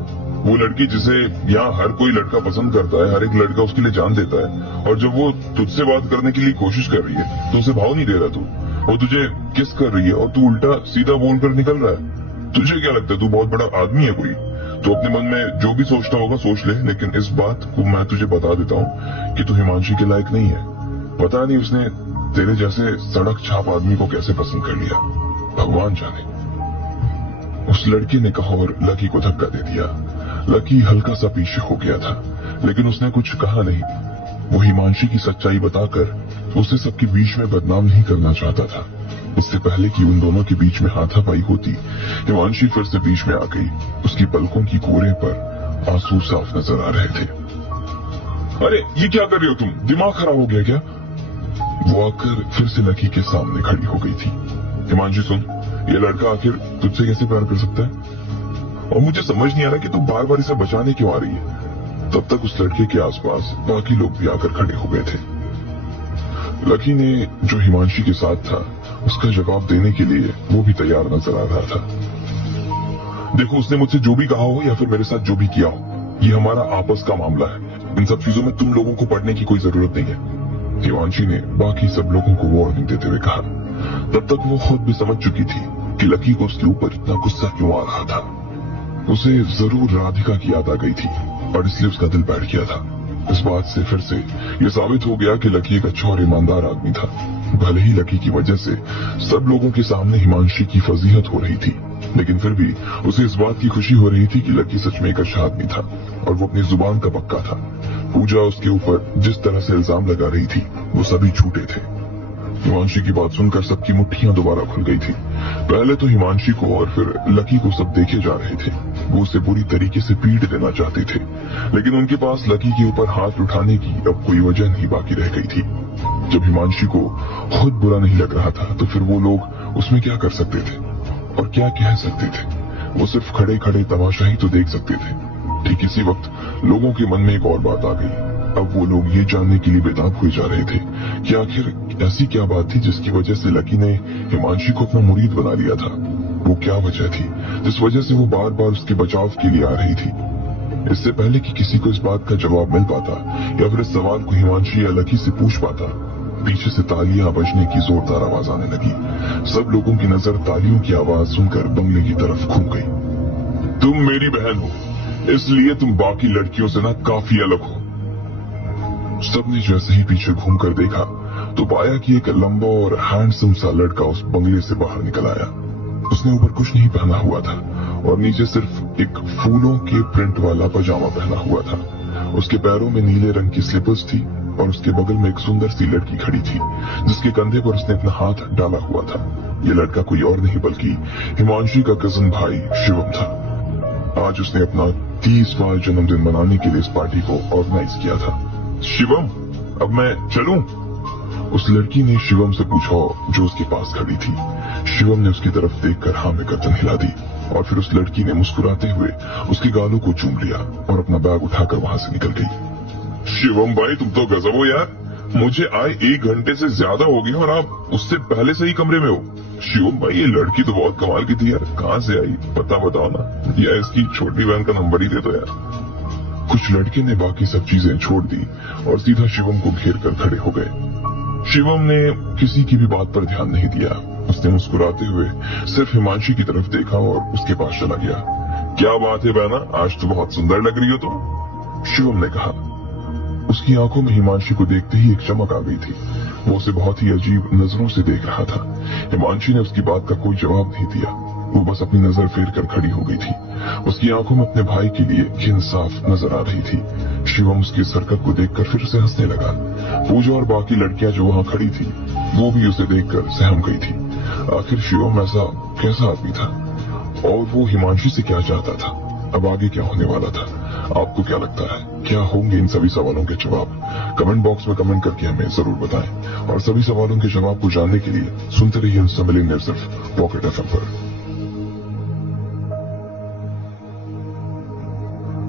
वो लड़की जिसे यहाँ हर कोई लड़का पसंद करता है, हर एक लड़का उसके लिए जान देता है, और जब वो तुझसे बात करने के लिए कोशिश कर रही है तो उसे भाव नहीं दे रहा तू। वो तुझे किस कर रही है और तू उल्टा सीधा बोलकर निकल रहा है। तुझे क्या लगता है तू बहुत बड़ा आदमी है कोई? तो अपने मन में जो भी सोचता होगा सोच ले, लेकिन इस बात को मैं तुझे बता देता हूँ कि तू हिमांशी के लायक नहीं है। पता नहीं उसने तेरे जैसे सड़क छाप आदमी को कैसे पसंद कर लिया, भगवान जाने। उस लड़की ने कहा और लकी को धक्का दे दिया। लकी हल्का सा पीछे हो गया था, लेकिन उसने कुछ कहा नहीं। वो हिमांशी की सच्चाई बताकर उसे सबके बीच में बदनाम नहीं करना चाहता था। इससे पहले कि उन दोनों के बीच में हाथापाई होती, हिमांशी फिर से बीच में आ गई। उसकी पलकों की कोरे पर आंसू साफ नजर आ रहे थे। अरे ये क्या कर रही हो तुम? दिमाग खराब हो गया क्या? वो आकर फिर से लकी के सामने खड़ी हो गई थी। हिमांशी सुन, ये लड़का आखिर तुझसे कैसे प्यार कर सकता है? और मुझे समझ नहीं आ रहा कि तू बार बार इसे बचाने क्यों आ रही है। तब तक उस लड़के के आसपास बाकी लोग भी आकर खड़े हो गए थे। लकी ने जो हिमांशी के साथ था उसका जवाब देने के लिए वो भी तैयार नजर आ रहा था। देखो, उसने मुझसे जो भी कहा हो या फिर मेरे साथ जो भी किया हो, ये हमारा आपस का मामला है। इन सब चीजों में तुम लोगों को पढ़ने की कोई जरूरत नहीं है, हिमांशी ने बाकी सब लोगों को वार्निंग देते हुए कहा। तब तक वो खुद भी समझ चुकी थी कि लकी को उसके ऊपर इतना गुस्सा क्यों आ रहा था। उसे जरूर राधिका की याद आ गई थी और इसलिए उसका दिल बैठ गया था। इस बात से फिर से ये साबित हो गया कि लकी एक अच्छा और ईमानदार आदमी था। भले ही लकी की वजह से सब लोगों के सामने हिमांशी की फजीहत हो रही थी, लेकिन फिर भी उसे इस बात की खुशी हो रही थी कि लकी सच में एक अच्छा आदमी था और वो अपनी जुबान का पक्का था। पूजा उसके ऊपर जिस तरह से इल्जाम लगा रही थी वो सभी झूठे थे। हिमांशी की बात सुनकर सबकी मुट्ठियां दोबारा खुल गई थी। पहले तो हिमांशी को और फिर लकी को सब देखे जा रहे थे। वो उसे बुरी तरीके से पीट देना चाहते थे, लेकिन उनके पास लकी के ऊपर हाथ उठाने की अब कोई वजह नहीं बाकी रह गई थी। जब हिमांशी को खुद बुरा नहीं लग रहा था तो फिर वो लोग उसमें क्या कर सकते थे और क्या कह सकते थे? वो सिर्फ खड़े खड़े तमाशा ही तो देख सकते थे। ठीक इसी वक्त लोगों के मन में एक और बात आ गई। अब वो लोग ये जानने के लिए बेताब हुए जा रहे थे कि आखिर ऐसी क्या बात थी जिसकी वजह से लकी ने हिमांशी को अपना मुरीद बना लिया था। वो क्या वजह थी जिस वजह से वो बार बार उसके बचाव के लिए आ रही थी? इससे पहले कि किसी को इस बात का जवाब मिल पाता या फिर इस सवाल को हिमांशी या लकी से पूछ पाता, पीछे से तालियां बजने की जोरदार आवाज आने लगी। सब लोगों की नजर तालियों की आवाज सुनकर बंगले की तरफ घूम गई। तुम मेरी बहन हो, इसलिए तुम बाकी लड़कियों से ना काफी अलग हो। सबने जैसे ही पीछे घूमकर देखा तो पाया कि एक लंबा और हैंडसम सा लड़का उस बंगले से बाहर निकल आया। उसने ऊपर कुछ नहीं पहना हुआ था और नीचे सिर्फ एक फूलों के प्रिंट वाला पजामा पहना हुआ था। उसके पैरों में नीले रंग की स्लीपर्स थी और उसके बगल में एक सुंदर सी लड़की खड़ी थी जिसके कंधे पर उसने अपना हाथ डाला हुआ था। ये लड़का कोई और नहीं बल्कि हिमांशी का कजन भाई शिवम था। आज उसने अपना 30वां जन्मदिन मनाने के लिए इस पार्टी को ऑर्गेनाइज किया था। शिवम, अब मैं चलूं? उस लड़की ने शिवम से पूछा जो उसके पास खड़ी थी। शिवम ने उसकी तरफ देखकर हाँ में गर्दन हिला दी और फिर उस लड़की ने मुस्कुराते हुए उसके गालों को चूम लिया और अपना बैग उठाकर वहां से निकल गई। शिवम भाई, तुम तो गजब हो यार। मुझे आए 1 घंटे से ज्यादा हो गया और आप उससे पहले से ही कमरे में हो। शिवम भाई, ये लड़की तो बहुत कमाल की थी यार। कहाँ से आई पता बताओ ना, या इसकी छोटी बहन का नंबर ही दे दो यार। कुछ लड़के ने बाकी सब चीजें छोड़ दी और सीधा शिवम को घेर कर खड़े हो गए। शिवम ने किसी की भी बात पर ध्यान नहीं दिया। उसने मुस्कुराते हुए सिर्फ हिमांशी की तरफ देखा और उसके पास चला गया। क्या बात है बहना, आज तो बहुत सुंदर लग रही हो तुम, शिवम ने कहा। उसकी आंखों में हिमांशी को देखते ही एक चमक आ गई थी। वो उसे बहुत ही अजीब नजरों से देख रहा था। हिमांशी ने उसकी बात का कोई जवाब नहीं दिया। वो बस अपनी नजर फेर कर खड़ी हो गई थी। उसकी आंखों में अपने भाई के लिए घिन साफ नजर आ रही थी। शिवम उसकी इस हरकत को देखकर फिर से हंसने लगा। पूजा और बाकी लड़कियां जो वहां खड़ी थी वो भी उसे देखकर सहम गई थी। आखिर शिवम ऐसा कैसा आदमी था और वो हिमांशी से क्या चाहता था? अब आगे क्या होने वाला था? आपको क्या लगता है, क्या होंगे इन सभी सवालों के जवाब? कमेंट बॉक्स में कमेंट करके हमें जरूर बताएं। और सभी सवालों के जवाब को जानने के लिए सुनते रहिए इंस्टा मिलियनेयर सिर्फ पॉकेट एफएम पर।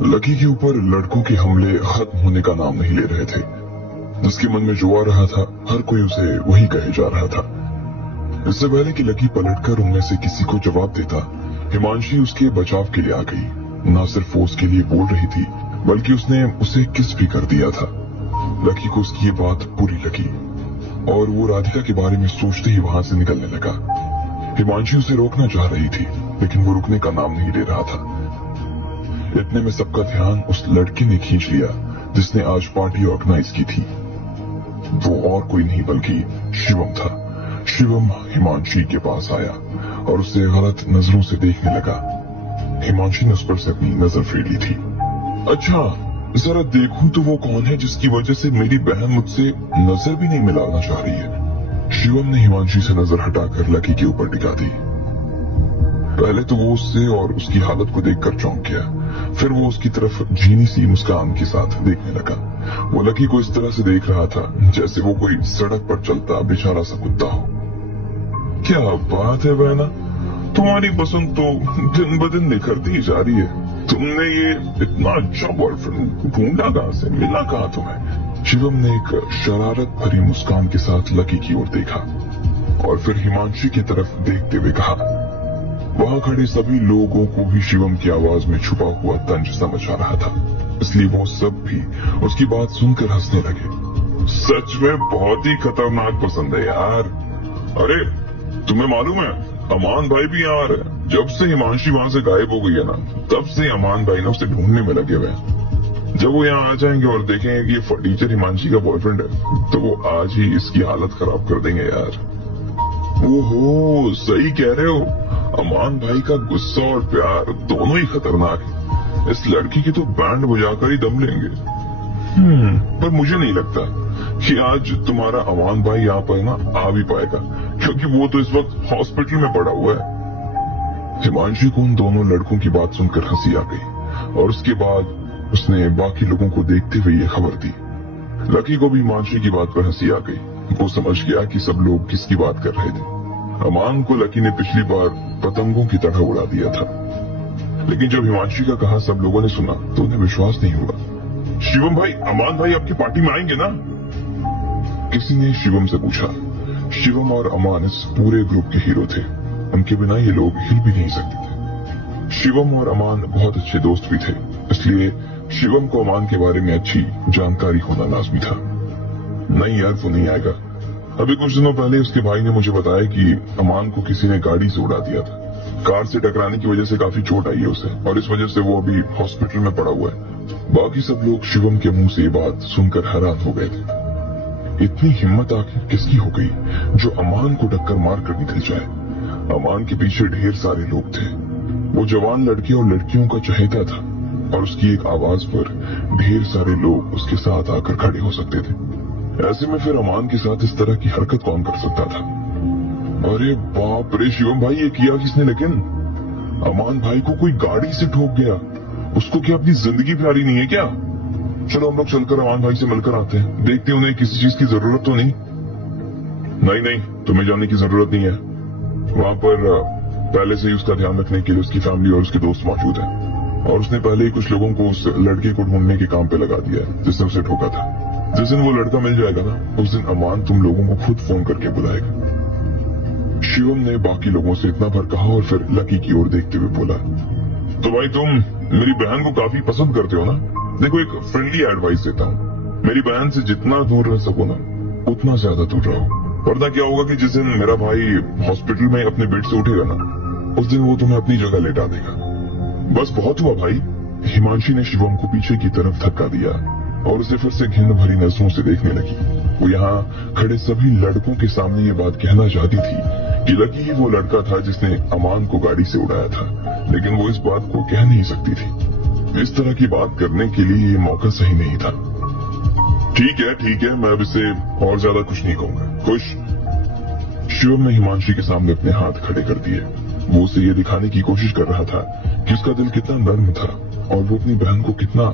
लकी के ऊपर लड़कों के हमले खत्म होने का नाम नहीं ले रहे थे। उसके मन में जो आ रहा था हर कोई उसे वही कहे जा रहा था। इससे पहले कि लकी पलटकर उनमें से किसी को जवाब देता, हिमांशी उसके बचाव के लिए आ गई। न सिर्फ वो उसके लिए बोल रही थी बल्कि उसने उसे किस भी कर दिया था। लकी को उसकी ये बात बुरी लगी और वो राधिका के बारे में सोचते ही वहां से निकलने लगा। हिमांशी उसे रोकना चाह रही थी लेकिन वो रुकने का नाम नहीं ले रहा था। इतने में सबका ध्यान उस लड़के ने खींच लिया जिसने आज पार्टी ऑर्गेनाइज की थी। वो और कोई नहीं बल्कि शिवम था। शिवम हिमांशी के पास आया और उसे गलत नजरों से देखने लगा। हिमांशी ने उस पर से अपनी नजर फेर ली थी। अच्छा, जरा देखूं तो वो कौन है जिसकी वजह से मेरी बहन मुझसे नजर भी नहीं मिलाना चाह रही है। शिवम ने हिमांशी से नजर हटाकर लकी के ऊपर टिका दी। पहले तो वो उससे और उसकी हालत को देखकर चौंक गया, फिर वो उसकी तरफ झीनी सी मुस्कान के साथ देखने लगा। वो लकी को इस तरह से देख रहा था जैसे वो कोई सड़क पर चलता बेचारा सा कुत्ता हो। क्या बात है बहना, तुम्हारी पसंद तो दिन ब दिन निखरती ही जा रही है। तुमने ये इतना अच्छा बॉयफ्रेंड ढूंढा कहां से, मिला कहां तुम्हें? शिवम ने एक शरारत भरी मुस्कान के साथ लकी की ओर देखा और फिर हिमांशी की तरफ देखते हुए कहा। वहां खड़े सभी लोगों को भी शिवम की आवाज में छुपा हुआ तंज समझ आ रहा था, इसलिए वो सब भी उसकी बात सुनकर हंसने लगे। सच में बहुत ही खतरनाक पसंद है यार। अरे तुम्हें मालूम है, अमान भाई भी यहाँ आ रहे हैं। जब से हिमांशी वहां से गायब हो गई है ना, तब से अमान भाई ने उसे ढूंढने में लगे हुए हैं। जब वो यहाँ आ जाएंगे और देखेंगे कि ये फटीचर हिमांशी का बॉयफ्रेंड है तो वो आज ही इसकी हालत खराब कर देंगे यार। ओहो, सही कह रहे हो। अमान भाई का गुस्सा और प्यार दोनों ही खतरनाक है। इस लड़की की तो बैंड बजाकर ही दम लेंगे। पर मुझे नहीं लगता कि आज तुम्हारा अमान भाई यहाँ पर ना आ भी पाएगा, क्योंकि वो तो इस वक्त हॉस्पिटल में पड़ा हुआ है। हिमांशी को उन दोनों लड़कों की बात सुनकर हंसी आ गई और उसके बाद उसने बाकी लोगों को देखते हुए ये खबर दी। लकी को भी हिमांशी की बात पर हंसी आ गई। वो समझ गया कि सब लोग किसकी बात कर रहे थे। अमान को लकी ने पिछली बार पतंगों की तरह उड़ा दिया था, लेकिन जब हिमांशी का कहा सब लोगों ने सुना तो उन्हें विश्वास नहीं हुआ। शिवम भाई, अमान भाई आपकी पार्टी में आएंगे ना? किसी ने शिवम से पूछा। शिवम और अमान इस पूरे ग्रुप के हीरो थे, उनके बिना ये लोग हिल भी नहीं सकते थे। शिवम और अमान बहुत अच्छे दोस्त भी थे, इसलिए शिवम को अमान के बारे में अच्छी जानकारी होना लाजमी था। नहीं यार, वो नहीं आएगा। अभी कुछ दिनों पहले उसके भाई ने मुझे बताया कि अमान को किसी ने गाड़ी से उड़ा दिया था। कार से टकराने की वजह से काफी चोट आई है उसे और इस वजह से वो अभी हॉस्पिटल में पड़ा हुआ है। बाकी सब लोग शिवम के मुंह से ये बात सुनकर हैरान हो गए थे। इतनी हिम्मत आखिर किसकी हो गई जो अमान को टक्कर मार कर निकल जाए? अमान के पीछे ढेर सारे लोग थे। वो जवान लड़के और लड़कियों का चहेता था और उसकी एक आवाज पर ढेर सारे लोग उसके साथ आकर खड़े हो सकते थे। ऐसे में फिर अमान के साथ इस तरह की हरकत कौन कर सकता था? अरे बाप रे शिवम भाई, ये किया किसने? लेकिन अमान भाई को कोई गाड़ी से ठोक गया। उसको क्या अपनी जिंदगी प्यारी नहीं है क्या? चलो हम लोग चलकर अमान भाई से मिलकर आते हैं, देखते हैं उन्हें किसी चीज की जरूरत तो नहीं। नहीं, तुम्हें जाने की जरूरत नहीं है। वहां पर पहले से ही उसका ध्यान रखने के लिए उसकी फैमिली और उसके दोस्त मौजूद हैं और उसने पहले ही कुछ लोगों को उस लड़के को ढूंढने के काम पे लगा दिया है जिसने उसे ठोका था। जिस दिन वो लड़का मिल जाएगा ना, उस दिन अमान तुम लोगों को खुद फोन करके बुलाएगा। शिवम ने बाकी लोगों से इतना भर कहा और फिर लकी की ओर देखते हुए बोला, तो भाई तुम मेरी बहन को काफी पसंद करते हो ना? देखो, एक फ्रेंडली एडवाइस देता हूँ, मेरी बहन से जितना दूर रह सको ना उतना ज्यादा दूर रहो, वरना क्या होगा कि जिस दिन मेरा भाई हॉस्पिटल में अपने बेड से उठेगा ना, उस दिन वो तुम्हें अपनी जगह लेटा देगा। बस बहुत हुआ भाई। हिमांशी ने शिवम को पीछे की तरफ धक्का दिया और उसे फिर से घिन भरी नजरों से देखने लगी। वो यहाँ खड़े सभी लड़कों के सामने ये बात कहना चाहती थी कि लकी ही वो लड़का था जिसने अमान को गाड़ी से उड़ाया था, लेकिन वो इस बात को कह नहीं सकती थी। इस तरह की बात करने के लिए ये मौका सही नहीं था। ठीक है, मैं अब इसे और ज्यादा कुछ नहीं कहूंगा। खुश? शिवम ने हिमांशी के सामने अपने हाथ खड़े कर दिए। वो उसे ये दिखाने की कोशिश कर रहा था कि उसका दिल कितना नर्म था और वो अपनी बहन को कितना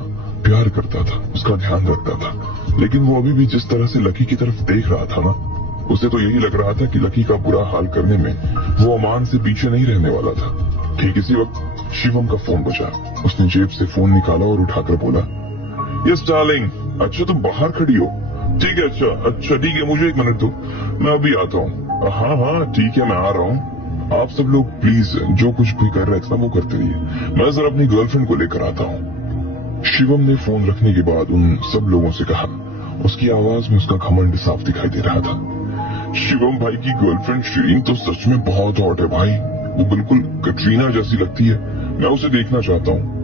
प्यार करता था, उसका ध्यान रखता था। लेकिन वो अभी भी जिस तरह से लकी की तरफ देख रहा था ना, उसे तो यही लग रहा था कि लकी का बुरा हाल करने में वो अमान से पीछे नहीं रहने वाला था। ठीक इसी वक्त शिवम का फोन बजा। उसने जेब से फोन निकाला और उठाकर बोला, यस डार्लिंग, अच्छा तुम बाहर खड़ी हो? ठीक है, अच्छा ठीक है, मुझे 1 मिनट दो, मैं अभी आता हूँ। हाँ ठीक है, मैं आ रहा हूँ। आप सब लोग प्लीज जो कुछ भी कर रहे थे ना वो करते रहिए, मैं जरा अपनी गर्लफ्रेंड को लेकर आता हूँ। शिवम ने फोन रखने के बाद उन सब लोगों से कहा। उसकी आवाज में उसका घमंड साफ दिखाई दे रहा था। शिवम भाई की गर्लफ्रेंड शिरीन तो सच में बहुत हॉट है भाई, वो बिल्कुल कटरीना जैसी लगती है, मैं उसे देखना चाहता हूँ।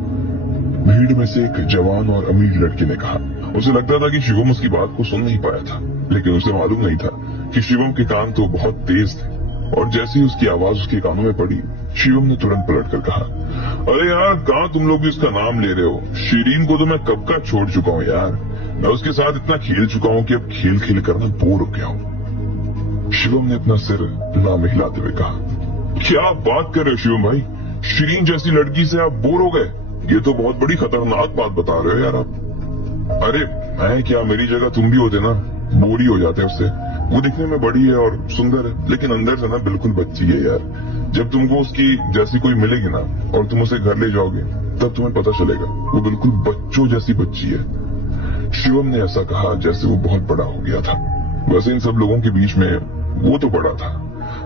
भीड़ में से एक जवान और अमीर लड़के ने कहा। उसे लगता था कि शिवम उसकी बात को सुन नहीं पाया था, लेकिन उसे मालूम नहीं था कि शिवम के कान तो बहुत तेज थे, और जैसे ही उसकी आवाज उसके कानों में पड़ी, शिवम ने तुरंत पलट कर कहा, अरे यार कहाँ तुम लोग भी उसका नाम ले रहे हो? शिरीन को तो मैं कब का छोड़ चुका हूँ यार, मैं उसके साथ इतना खेल चुका हूँ कि अब खेल खेल कर ना बोर हो गया हूँ। शिवम ने अपना सिर ना में हिलाते हुए कहा, क्या बात कर रहे हो शिवम भाई, शिरीन जैसी लड़की से आप बोर हो गए? ये तो बहुत बड़ी खतरनाक बात बता रहे हो यार आप। अरे मैं क्या, मेरी जगह तुम भी होते ना, बोर ही हो जाते उससे। वो दिखने में बड़ी है और सुंदर है, लेकिन अंदर से ना बिल्कुल बच्ची है यार। जब तुमको उसकी जैसी कोई मिलेगी ना और तुम उसे घर ले जाओगे, तब तुम्हें पता चलेगा वो बिल्कुल बच्चों जैसी बच्ची है। शिवम ने ऐसा कहा जैसे वो बहुत बड़ा हो गया था। वैसे इन सब लोगों के बीच में वो तो बड़ा था।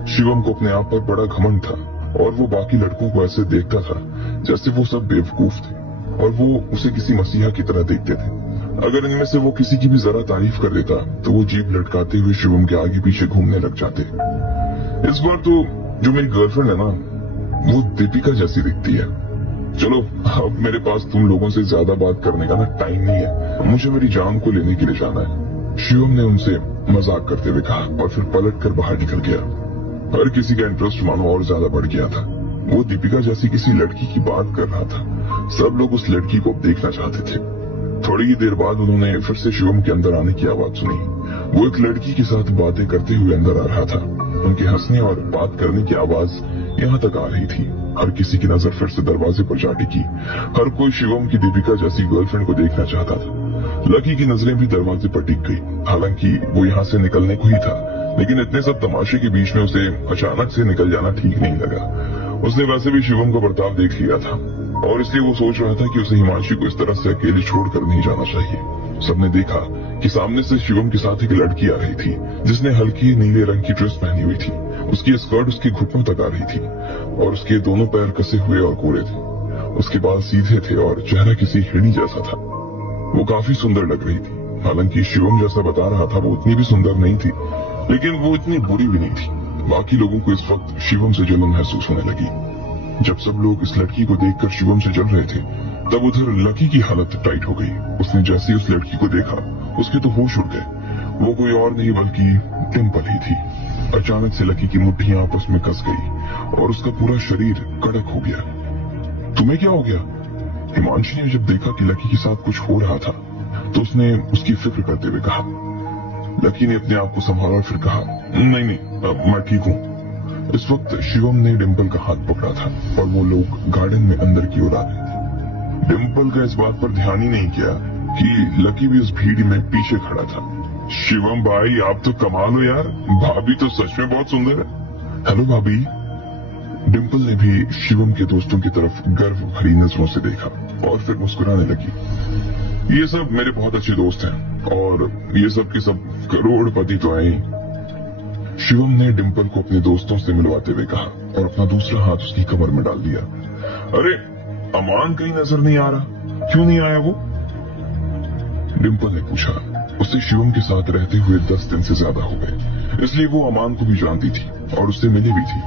शिवम को अपने आप पर बड़ा घमंड था और वो बाकी लड़कों को ऐसे देखता था जैसे वो सब बेवकूफ थे और वो उसे किसी मसीहा की तरह देखते थे। अगर इनमें से वो किसी की भी जरा तारीफ कर देता तो वो जीभ लटकाते हुए शिवम के आगे पीछे घूमने लग जाते। इस बार तो जो मेरी गर्लफ्रेंड है ना, वो दीपिका जैसी दिखती है। चलो अब मेरे पास तुम लोगों से ज्यादा बात करने का ना टाइम नहीं है, मुझे मेरी जान को लेने के लिए जाना है। शिवम ने उनसे मजाक करते हुए कहा और फिर पलट कर बाहर निकल गया। हर किसी का इंटरेस्ट मानो और ज्यादा बढ़ गया था। वो दीपिका जैसी किसी लड़की की बात कर रहा था। सब लोग उस लड़की को देखना चाहते थे। थोड़ी ही देर बाद उन्होंने फिर से शिवम के अंदर आने की आवाज सुनी। वो एक लड़की के साथ बातें करते हुए अंदर आ रहा था। उनके हंसने और बात करने की आवाज यहाँ तक आ रही थी। हर किसी की नजर फिर से दरवाजे पर जा टिकी। हर कोई शिवम की दीपिका जैसी गर्लफ्रेंड को देखना चाहता था। लकी की नजरें भी दरवाजे पर टिक गई। हालांकि वो यहाँ से निकलने को ही था, लेकिन इतने सब तमाशे के बीच में उसे अचानक से निकल जाना ठीक नहीं लगा। उसने वैसे भी शिवम का बर्ताव देख लिया था और इसलिए वो सोच रहा था कि उसे हिमांशी को इस तरह से अकेले छोड़कर नहीं जाना चाहिए। सबने देखा कि सामने से शिवम के साथ एक लड़की आ रही थी जिसने हल्की नीले रंग की ड्रेस पहनी हुई थी। उसकी स्कर्ट उसके घुटनों तक आ रही थी और उसके दोनों पैर कसे हुए और गोरे थे। उसके बाल सीधे थे और चेहरा किसी हिरनी जैसा था। वो काफी सुंदर लग रही थी। हालांकि शिवम जैसा बता रहा था वो उतनी भी सुंदर नहीं थी, लेकिन वो इतनी बुरी भी नहीं थी। बाकी लोगों को इस वक्त शिवम से जलन महसूस होने लगी। जब सब लोग इस लड़की को देखकर शिवम से जल रहे थे, तब उधर लकी की हालत टाइट हो गई। उसने जैसे ही उस लड़की को देखा, उसके तो होश उड़ गए। वो कोई और नहीं बल्कि डिम्पल ही थी। अचानक से लकी की मुट्ठियां आपस में कस गई और उसका पूरा शरीर कड़क हो गया। तुम्हें क्या हो गया? हिमांशी ने जब देखा कि लकी के साथ कुछ हो रहा था, तो उसने उसकी फिक्र करते हुए कहा। लकी ने अपने आप को संभाला और फिर कहा, नहीं, मैं ठीक हूँ। इस वक्त शिवम ने डिम्पल का हाथ पकड़ा था और वो लोग गार्डन में अंदर की ओर आ रहे थे। डिम्पल का इस बात पर ध्यान ही नहीं किया कि लकी भी उस भीड़ में पीछे खड़ा था। शिवम भाई आप तो कमाल हो यार, भाभी तो सच में बहुत सुंदर है। हेलो भाभी। डिम्पल ने भी शिवम के दोस्तों की तरफ गर्व भरी नजरों से देखा और फिर मुस्कुराने लगी। ये सब मेरे बहुत अच्छे दोस्त हैं और ये सब के सब करोड़पति तो हैं ही। शिवम ने डिम्पल को अपने दोस्तों से मिलवाते हुए कहा और अपना दूसरा हाथ उसकी कमर में डाल दिया। अरे अमान कहीं नजर नहीं आ रहा, क्यों नहीं आया वो? डिम्पल ने पूछा। उसे शिवम के साथ रहते हुए 10 दिन से ज्यादा हो गए, इसलिए वो अमान को भी जानती थी और उससे मिली भी थी।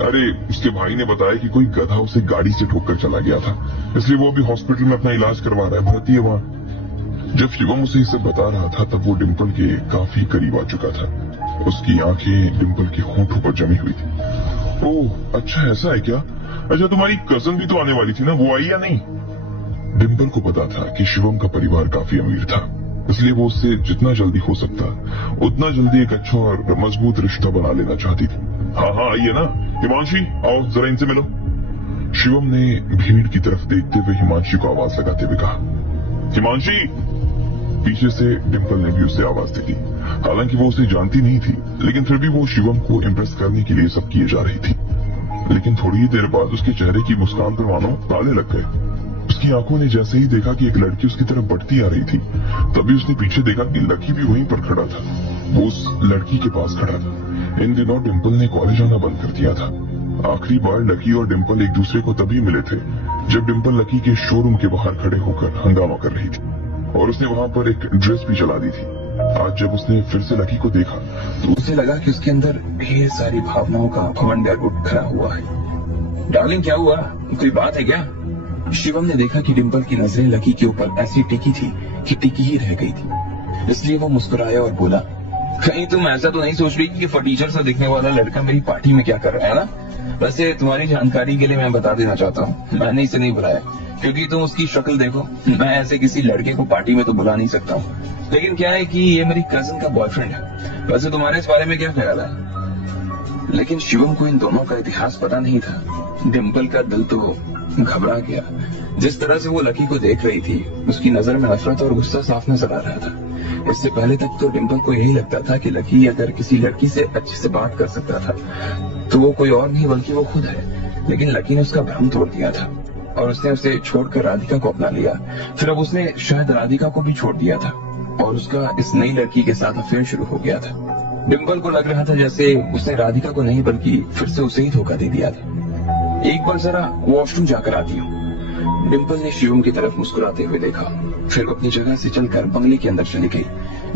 अरे उसके भाई ने बताया कि कोई गधा उसे गाड़ी से ठोककर चला गया था, इसलिए वो अभी हॉस्पिटल में अपना इलाज करवा रहा है, भर्ती है वहां। जब शिवम उसे ये सब बता रहा था तब वो डिंपल के काफी करीब आ चुका था। उसकी आंखें डिंपल के होंठों पर जमी हुई थी। ओह अच्छा ऐसा है क्या? अच्छा तुम्हारी कजन भी तो आने वाली थी ना, वो आई या नहीं? डिंपल को पता था कि शिवम का परिवार काफी अमीर था, इसलिए वो उससे जितना जल्दी हो सकता उतना जल्दी एक अच्छा और मजबूत रिश्ता बना लेना चाहती थी। हाँ हाँ आइए ना, हिमांशी आओ जरा इनसे मिलो। शिवम ने भीड़ की तरफ देखते हुए हिमांशी को आवाज लगाते हुए कहा, हिमांशी। पीछे से डिंपल ने भी उसे आवाज दी थी। हालांकि वो उसे जानती नहीं थी, लेकिन फिर भी वो शिवम को इम्प्रेस करने के लिए सब किए जा रही थी। लेकिन थोड़ी ही देर बाद उसके चेहरे की मुस्कान पर मानो ताले लग गए। उसकी आंखों ने जैसे ही देखा कि एक लड़की उसकी तरफ बढ़ती आ रही थी, तभी उसने पीछे देखा कि लकी भी वहीं पर खड़ा था। वो उस लड़की के पास खड़ा था। इन दिनों डिंपल ने कॉलेज आना बंद कर दिया था। आखिरी बार लकी और डिंपल एक दूसरे को तभी मिले थे जब डिंपल लकी के शोरूम के बाहर खड़े होकर हंगामा कर रही थी और उसने वहां पर एक ड्रेस भी चला दी थी। आज जब उसने फिर से लकी को देखा तो उसे लगा कि उसके अंदर ढेर सारी भावनाओं का भवंडर उठ खड़ा हुआ है। डार्लिंग क्या हुआ, कोई बात है क्या? शिवम ने देखा कि डिंपल की नजरें लकी के ऊपर ऐसी टिकी थी कि टिकी ही रह गई थी। इसलिए वो मुस्कुराया और बोला, कहीं तुम ऐसा तो नहीं सोच रही कि फटीचर सा दिखने वाला लड़का मेरी पार्टी में क्या कर रहा है ना? वैसे तुम्हारी जानकारी के लिए मैं बता देना चाहता हूँ, मैंने इसे नहीं बुलाया क्योंकि तुम उसकी शक्ल देखो। मैं ऐसे किसी लड़के को पार्टी में तो बुला नहीं सकता हूँ, लेकिन क्या है कि ये मेरी कजन का बॉयफ्रेंड है। वैसे तुम्हारे इस बारे में क्या ख्याल है? लेकिन शिवम को इन दोनों का इतिहास पता नहीं था। डिंपल का दिल तो घबरा गया। जिस तरह से वो लकी को देख रही थी, उसकी नजर में नफरत और गुस्सा साफ नजर आ रहा था। इससे पहले तक तो डिंपल को यही लगता था कि लकी अगर किसी लड़की से अच्छे से बात कर सकता था तो वो कोई और नहीं बल्कि वो खुद है। लेकिन लकी ने उसका भ्रम तोड़ दिया था और उसने उसे छोड़कर राधिका को अपना लिया। फिर अब उसने शायद राधिका को भी छोड़ दिया था और उसका इस नई लड़की के साथ अफेयर शुरू हो गया था। डिंपल को लग रहा था जैसे उसने राधिका को नहीं बल्कि फिर से उसे ही धोखा दे दिया था। एक बार जरा वॉशरूम जाकर आती हूँ। डिंपल ने शिवम की तरफ मुस्कुराते हुए देखा, फिर अपनी जगह से चलकर बंगले के अंदर चली गई।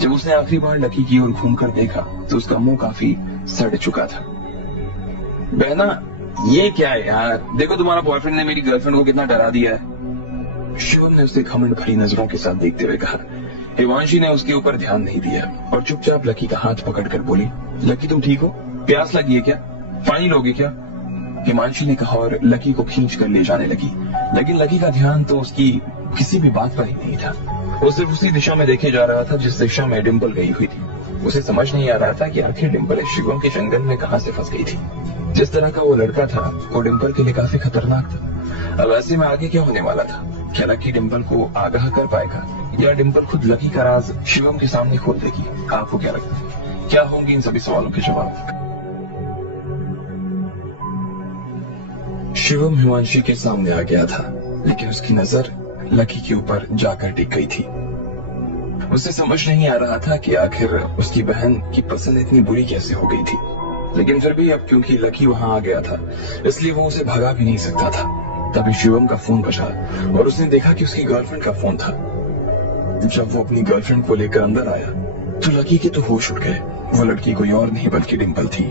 जब उसने आखिरी बार लकी की ओर घूमकर देखा तो उसका मुंह काफी सड़ चुका था। बहना ये क्या है यार, देखो तुम्हारा बॉयफ्रेंड ने मेरी गर्लफ्रेंड को कितना डरा दिया है। शिवम ने उसे घमंड भरी नजरों के साथ देखते हुए कहा। हिमांशी ने उसके ऊपर ध्यान नहीं दिया और चुपचाप लकी का हाथ पकड़कर बोली, लकी तुम ठीक हो? प्यास लगी है क्या? पानी लोगे क्या? हिमांशी ने कहा और लकी को खींच कर ले जाने लगी। लेकिन लकी का ध्यान तो उसकी किसी भी बात पर ही नहीं था। वो सिर्फ उसी दिशा में देखे जा रहा था जिस दिशा में डिंपल गई हुई थी। उसे समझ नहीं आ रहा था कि आखिर डिंपल इस शिवम के जंगल में कहां से फंस गई थी। जिस तरह का वो लड़का था वो डिंपल के लिए काफी खतरनाक था। अब ऐसे में आगे क्या होने वाला था? क्या लकी डिंपल को आगाह कर पाएगा या डिंपल खुद लकी का राज शिवम के सामने खोल देगी? आपको क्या लगता है, क्या होंगे इन सभी सवालों के जवाब? शिवम हिमांशी के सामने आ गया था, लेकिन उसकी नजर लकी के ऊपर जाकर टिक गई थी। उसे समझ नहीं आ रहा था कि आखिर उसकी बहन की पसंद इतनी बुरी कैसे हो गई थी। लेकिन फिर भी अब क्योंकि लकी वहां आ गया था, इसलिए वो उसे भगा भी नहीं सकता था। तभी शिवम का फोन बजा और उसने देखा कि उसकी गर्लफ्रेंड का फोन था। जब वो अपनी गर्लफ्रेंड को लेकर अंदर आया तो लकी के तो होश उड़ गए। वो लड़की कोई और नहीं बल्कि डिंपल थी।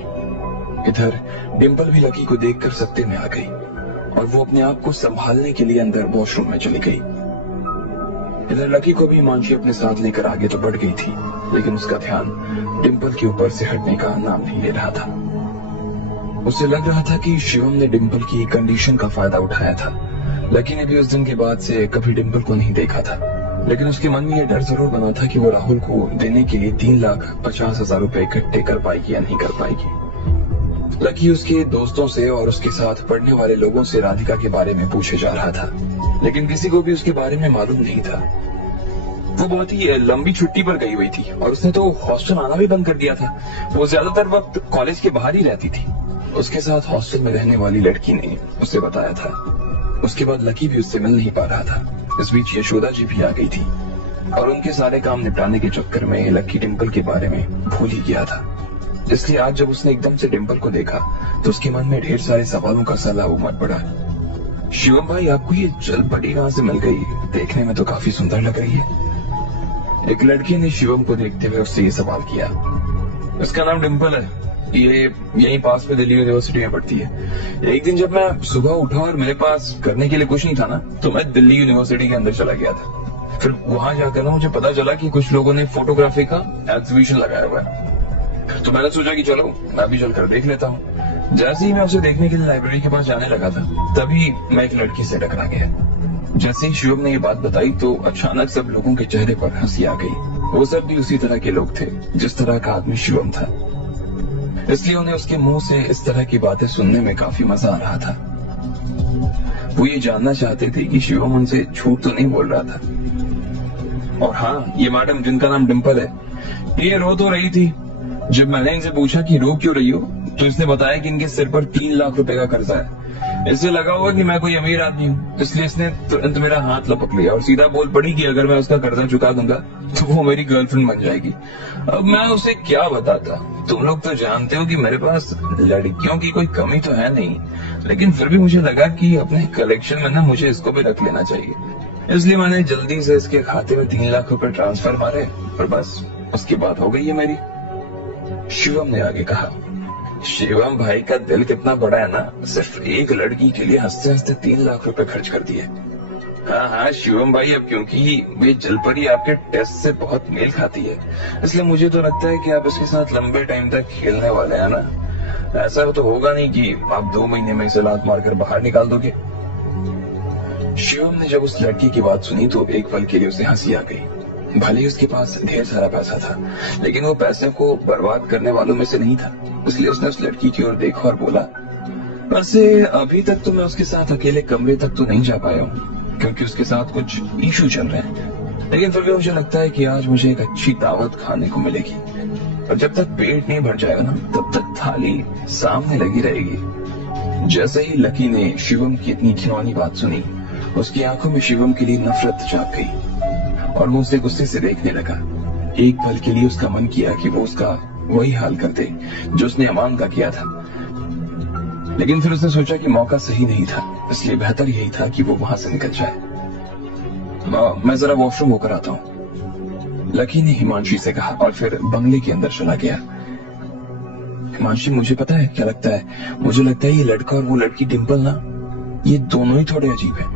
इधर डिंपल भी लकी को देखकर सत्ते में आ गई और वो अपने आप को संभालने के लिए अंदर वॉशरूम में चली गई। इधर लकी को भी हिमांशी अपने साथ लेकर आगे तो बढ़ गई थी, लेकिन उसका ध्यान डिंपल के ऊपर से हटने का नाम नहीं ले रहा था। उसे लग रहा था कि शिवम ने डिंपल की कंडीशन का फायदा उठाया था। लकी ने भी उस दिन के बाद से कभी डिंपल को नहीं देखा था, लेकिन उसके मन में यह डर जरूर बना था कि वो राहुल को देने के लिए 3,50,000 रुपए इकट्ठे कर पाएगी या नहीं कर पाएगी। लकी उसके दोस्तों से और उसके साथ पढ़ने वाले लोगों से राधिका के बारे में पूछे जा रहा था, लेकिन किसी को भी उसके बारे में मालूम नहीं था। वो बहुत ही लंबी छुट्टी पर गई हुई थी और उसने तो हॉस्टल आना भी बंद कर दिया था। वो ज्यादातर वक्त कॉलेज के बाहर ही रहती थी। उसके साथ हॉस्टल में रहने वाली लड़की ने उसे बताया था। उसके बाद लकी भी उससे मिल नहीं पा रहा था। इस बीच यशोदा जी भी आ गई थी और उनके सारे काम निपटाने के चक्कर में लकी डिंपल के बारे में भूल ही गया था। इसलिए आज जब उसने एकदम से डिंपल को देखा तो उसके मन में ढेर सारे सवालों का सैलाब उमड़ पड़ा। शिवम भाई, आपको ये जलपटी कहां से मिल गई? देखने में तो काफी सुंदर लग रही है। एक लड़की ने शिवम को देखते हुए उससे ये सवाल किया। उसका नाम डिंपल है, ये यहीं पास में दिल्ली यूनिवर्सिटी में पढ़ती है। एक दिन जब मैं सुबह उठा और मेरे पास करने के लिए कुछ नहीं था ना, तो मैं दिल्ली यूनिवर्सिटी के अंदर चला गया था। फिर वहां जाकर ना मुझे पता चला कि कुछ लोगों ने फोटोग्राफी का एग्जीबिशन लगाया हुआ है। तो मैंने सोचा कि चलो मैं भी चलकर देख लेता हूँ। जैसे ही मैं उसे देखने के लिए लाइब्रेरी के पास जाने लगा था, तभी मैं एक लड़की से टकरा गया। जैसे ही शिवम ने ये बात बताई तो अचानक सब लोगों के चेहरे पर हंसी आ गई। वो सब भी उसी तरह के लोग थे जिस तरह का आदमी शिवम था, इसलिए उन्हें उसके मुंह से इस तरह की बातें सुनने में काफी मजा आ रहा था। वो ये जानना चाहते थे कि शिवम उनसे झूठ तो नहीं बोल रहा था। और हाँ, ये मैडम जिनका नाम डिम्पल है, ये रो तो रही थी। जब मैंने इनसे पूछा कि रो क्यों रही हो, तो इसने बताया कि इनके सिर पर 3 लाख रुपए का कर्जा है। इससे लगा हुआ कि मैं कोई अमीर आदमी हूँ, इसलिए इसने तुरंत मेरा हाथ लपक लिया और सीधा बोल पड़ी कि अगर मैं उसका कर्जा चुका दूंगा तो वो मेरी गर्लफ्रेंड बन जाएगी। अब मैं उसे क्या बताता। तुम लोग तो जानते हो कि मेरे पास लड़कियों की कोई कमी तो है नहीं, लेकिन फिर भी मुझे लगा कि अपने कलेक्शन में ना मुझे इसको भी रख लेना चाहिए। इसलिए मैंने जल्दी से इसके खाते में 3 लाख रुपए ट्रांसफर मारे और बस उसकी बात हो गई है मेरी। शिवम ने आगे कहा। शिवम भाई का दिल कितना बड़ा है ना, सिर्फ एक लड़की के लिए हंसते हंसते 3 लाख रुपए खर्च कर दिए। हाँ शिवम भाई, अब क्योंकि ये जलपरी आपके टेस्ट से बहुत मेल खाती है, इसलिए मुझे तो लगता है कि आप इसके साथ लंबे टाइम तक खेलने वाले हैं ना। ऐसा तो होगा नहीं कि आप 2 महीने में इसे लात मारकर बाहर निकाल दोगे। शिवम ने जब उस लड़की की बात सुनी तो एक पल के लिए उसे हंसी आ गई। भले ही उसके पास ढेर सारा पैसा था, लेकिन वो पैसे को बर्बाद करने वालों में से नहीं था। इसलिए उसने उस लड़की की ओर देखा और बोला, वैसे अभी तक तो मैं उसके साथ अकेले कमरे तक तो नहीं जा पाया हूँ, क्योंकि उसके साथ कुछ इशू चल रहे हैं। लेकिन फिर भी मुझे लगता है कि आज मुझे एक अच्छी दावत खाने को मिलेगी, और जब तक पेट नहीं भर जाएगा ना, तब तक थाली सामने लगी रहेगी। जैसे ही लकी ने शिवम की इतनी घिनौनी बात सुनी, उसकी आंखों में शिवम के लिए नफरत जाग गई और वो उसे गुस्से से देखने लगा। एक पल के लिए उसका मन किया कि वो उसका वही हाल कर दे जो उसने अमान का किया था, लेकिन फिर उसने सोचा कि मौका सही नहीं था, इसलिए बेहतर यही था कि वो वहां से निकल जाए। मैं जरा वॉशरूम होकर आता हूँ, लकी ने हिमांशी से कहा और फिर बंगले के अंदर चला गया। हिमांशी, मुझे पता है क्या लगता है, मुझे लगता है ये लड़का और वो लड़की डिम्पल ना, ये दोनों ही थोड़े अजीब हैं,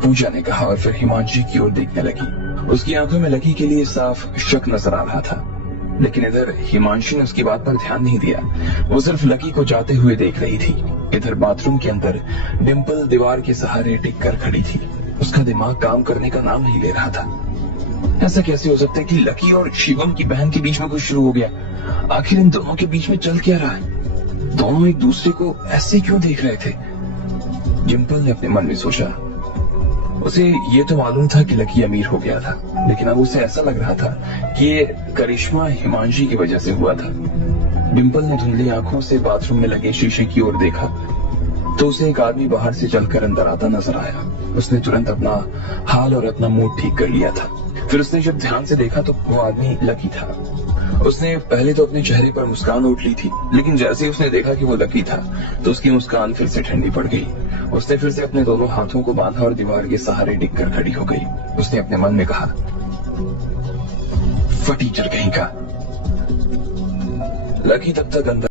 पूजा ने कहा और फिर हिमांशी की ओर देखने लगी। उसकी आंखों में लकी के लिए साफ शक नजर आ रहा था, लेकिन इधर हिमांशी ने उसकी बात पर ध्यान नहीं दिया। वो सिर्फ लकी को जाते हुए देख रही थी। इधर बाथरूम के अंदर डिम्पल दीवार के सहारे टिक कर खड़ी थी। उसका दिमाग काम करने का नाम नहीं ले रहा था। ऐसा कैसे हो सकता है कि लकी और शिवम की बहन के बीच में कुछ शुरू हो गया? आखिर इन दोनों के बीच में चल क्या रहा है? दोनों एक दूसरे को ऐसे क्यों देख रहे थे? डिम्पल ने अपने मन में सोचा। उसे ये तो मालूम था कि लकी अमीर हो गया था, लेकिन अब उसे ऐसा लग रहा था कि ये करिश्मा हिमांशी की वजह से हुआ था। डिम्पल ने धुंधली आंखों से बाथरूम में लगे शीशे की ओर देखा तो उसे एक आदमी बाहर से चलकर अंदर आता नजर आया। उसने तुरंत अपना हाल और अपना मूड ठीक कर लिया था। फिर उसने जब ध्यान से देखा तो वो आदमी लकी था। उसने पहले तो अपने चेहरे पर मुस्कान उठ ली थी, लेकिन जैसे ही उसने देखा कि वो लकी था तो उसकी मुस्कान फिर से ठंडी पड़ गई। उसने फिर से अपने दोनों हाथों को बांधा और दीवार के सहारे टिक कर खड़ी हो गई। उसने अपने मन में कहा, फटीचर कहीं का। लकी तब तक अंदर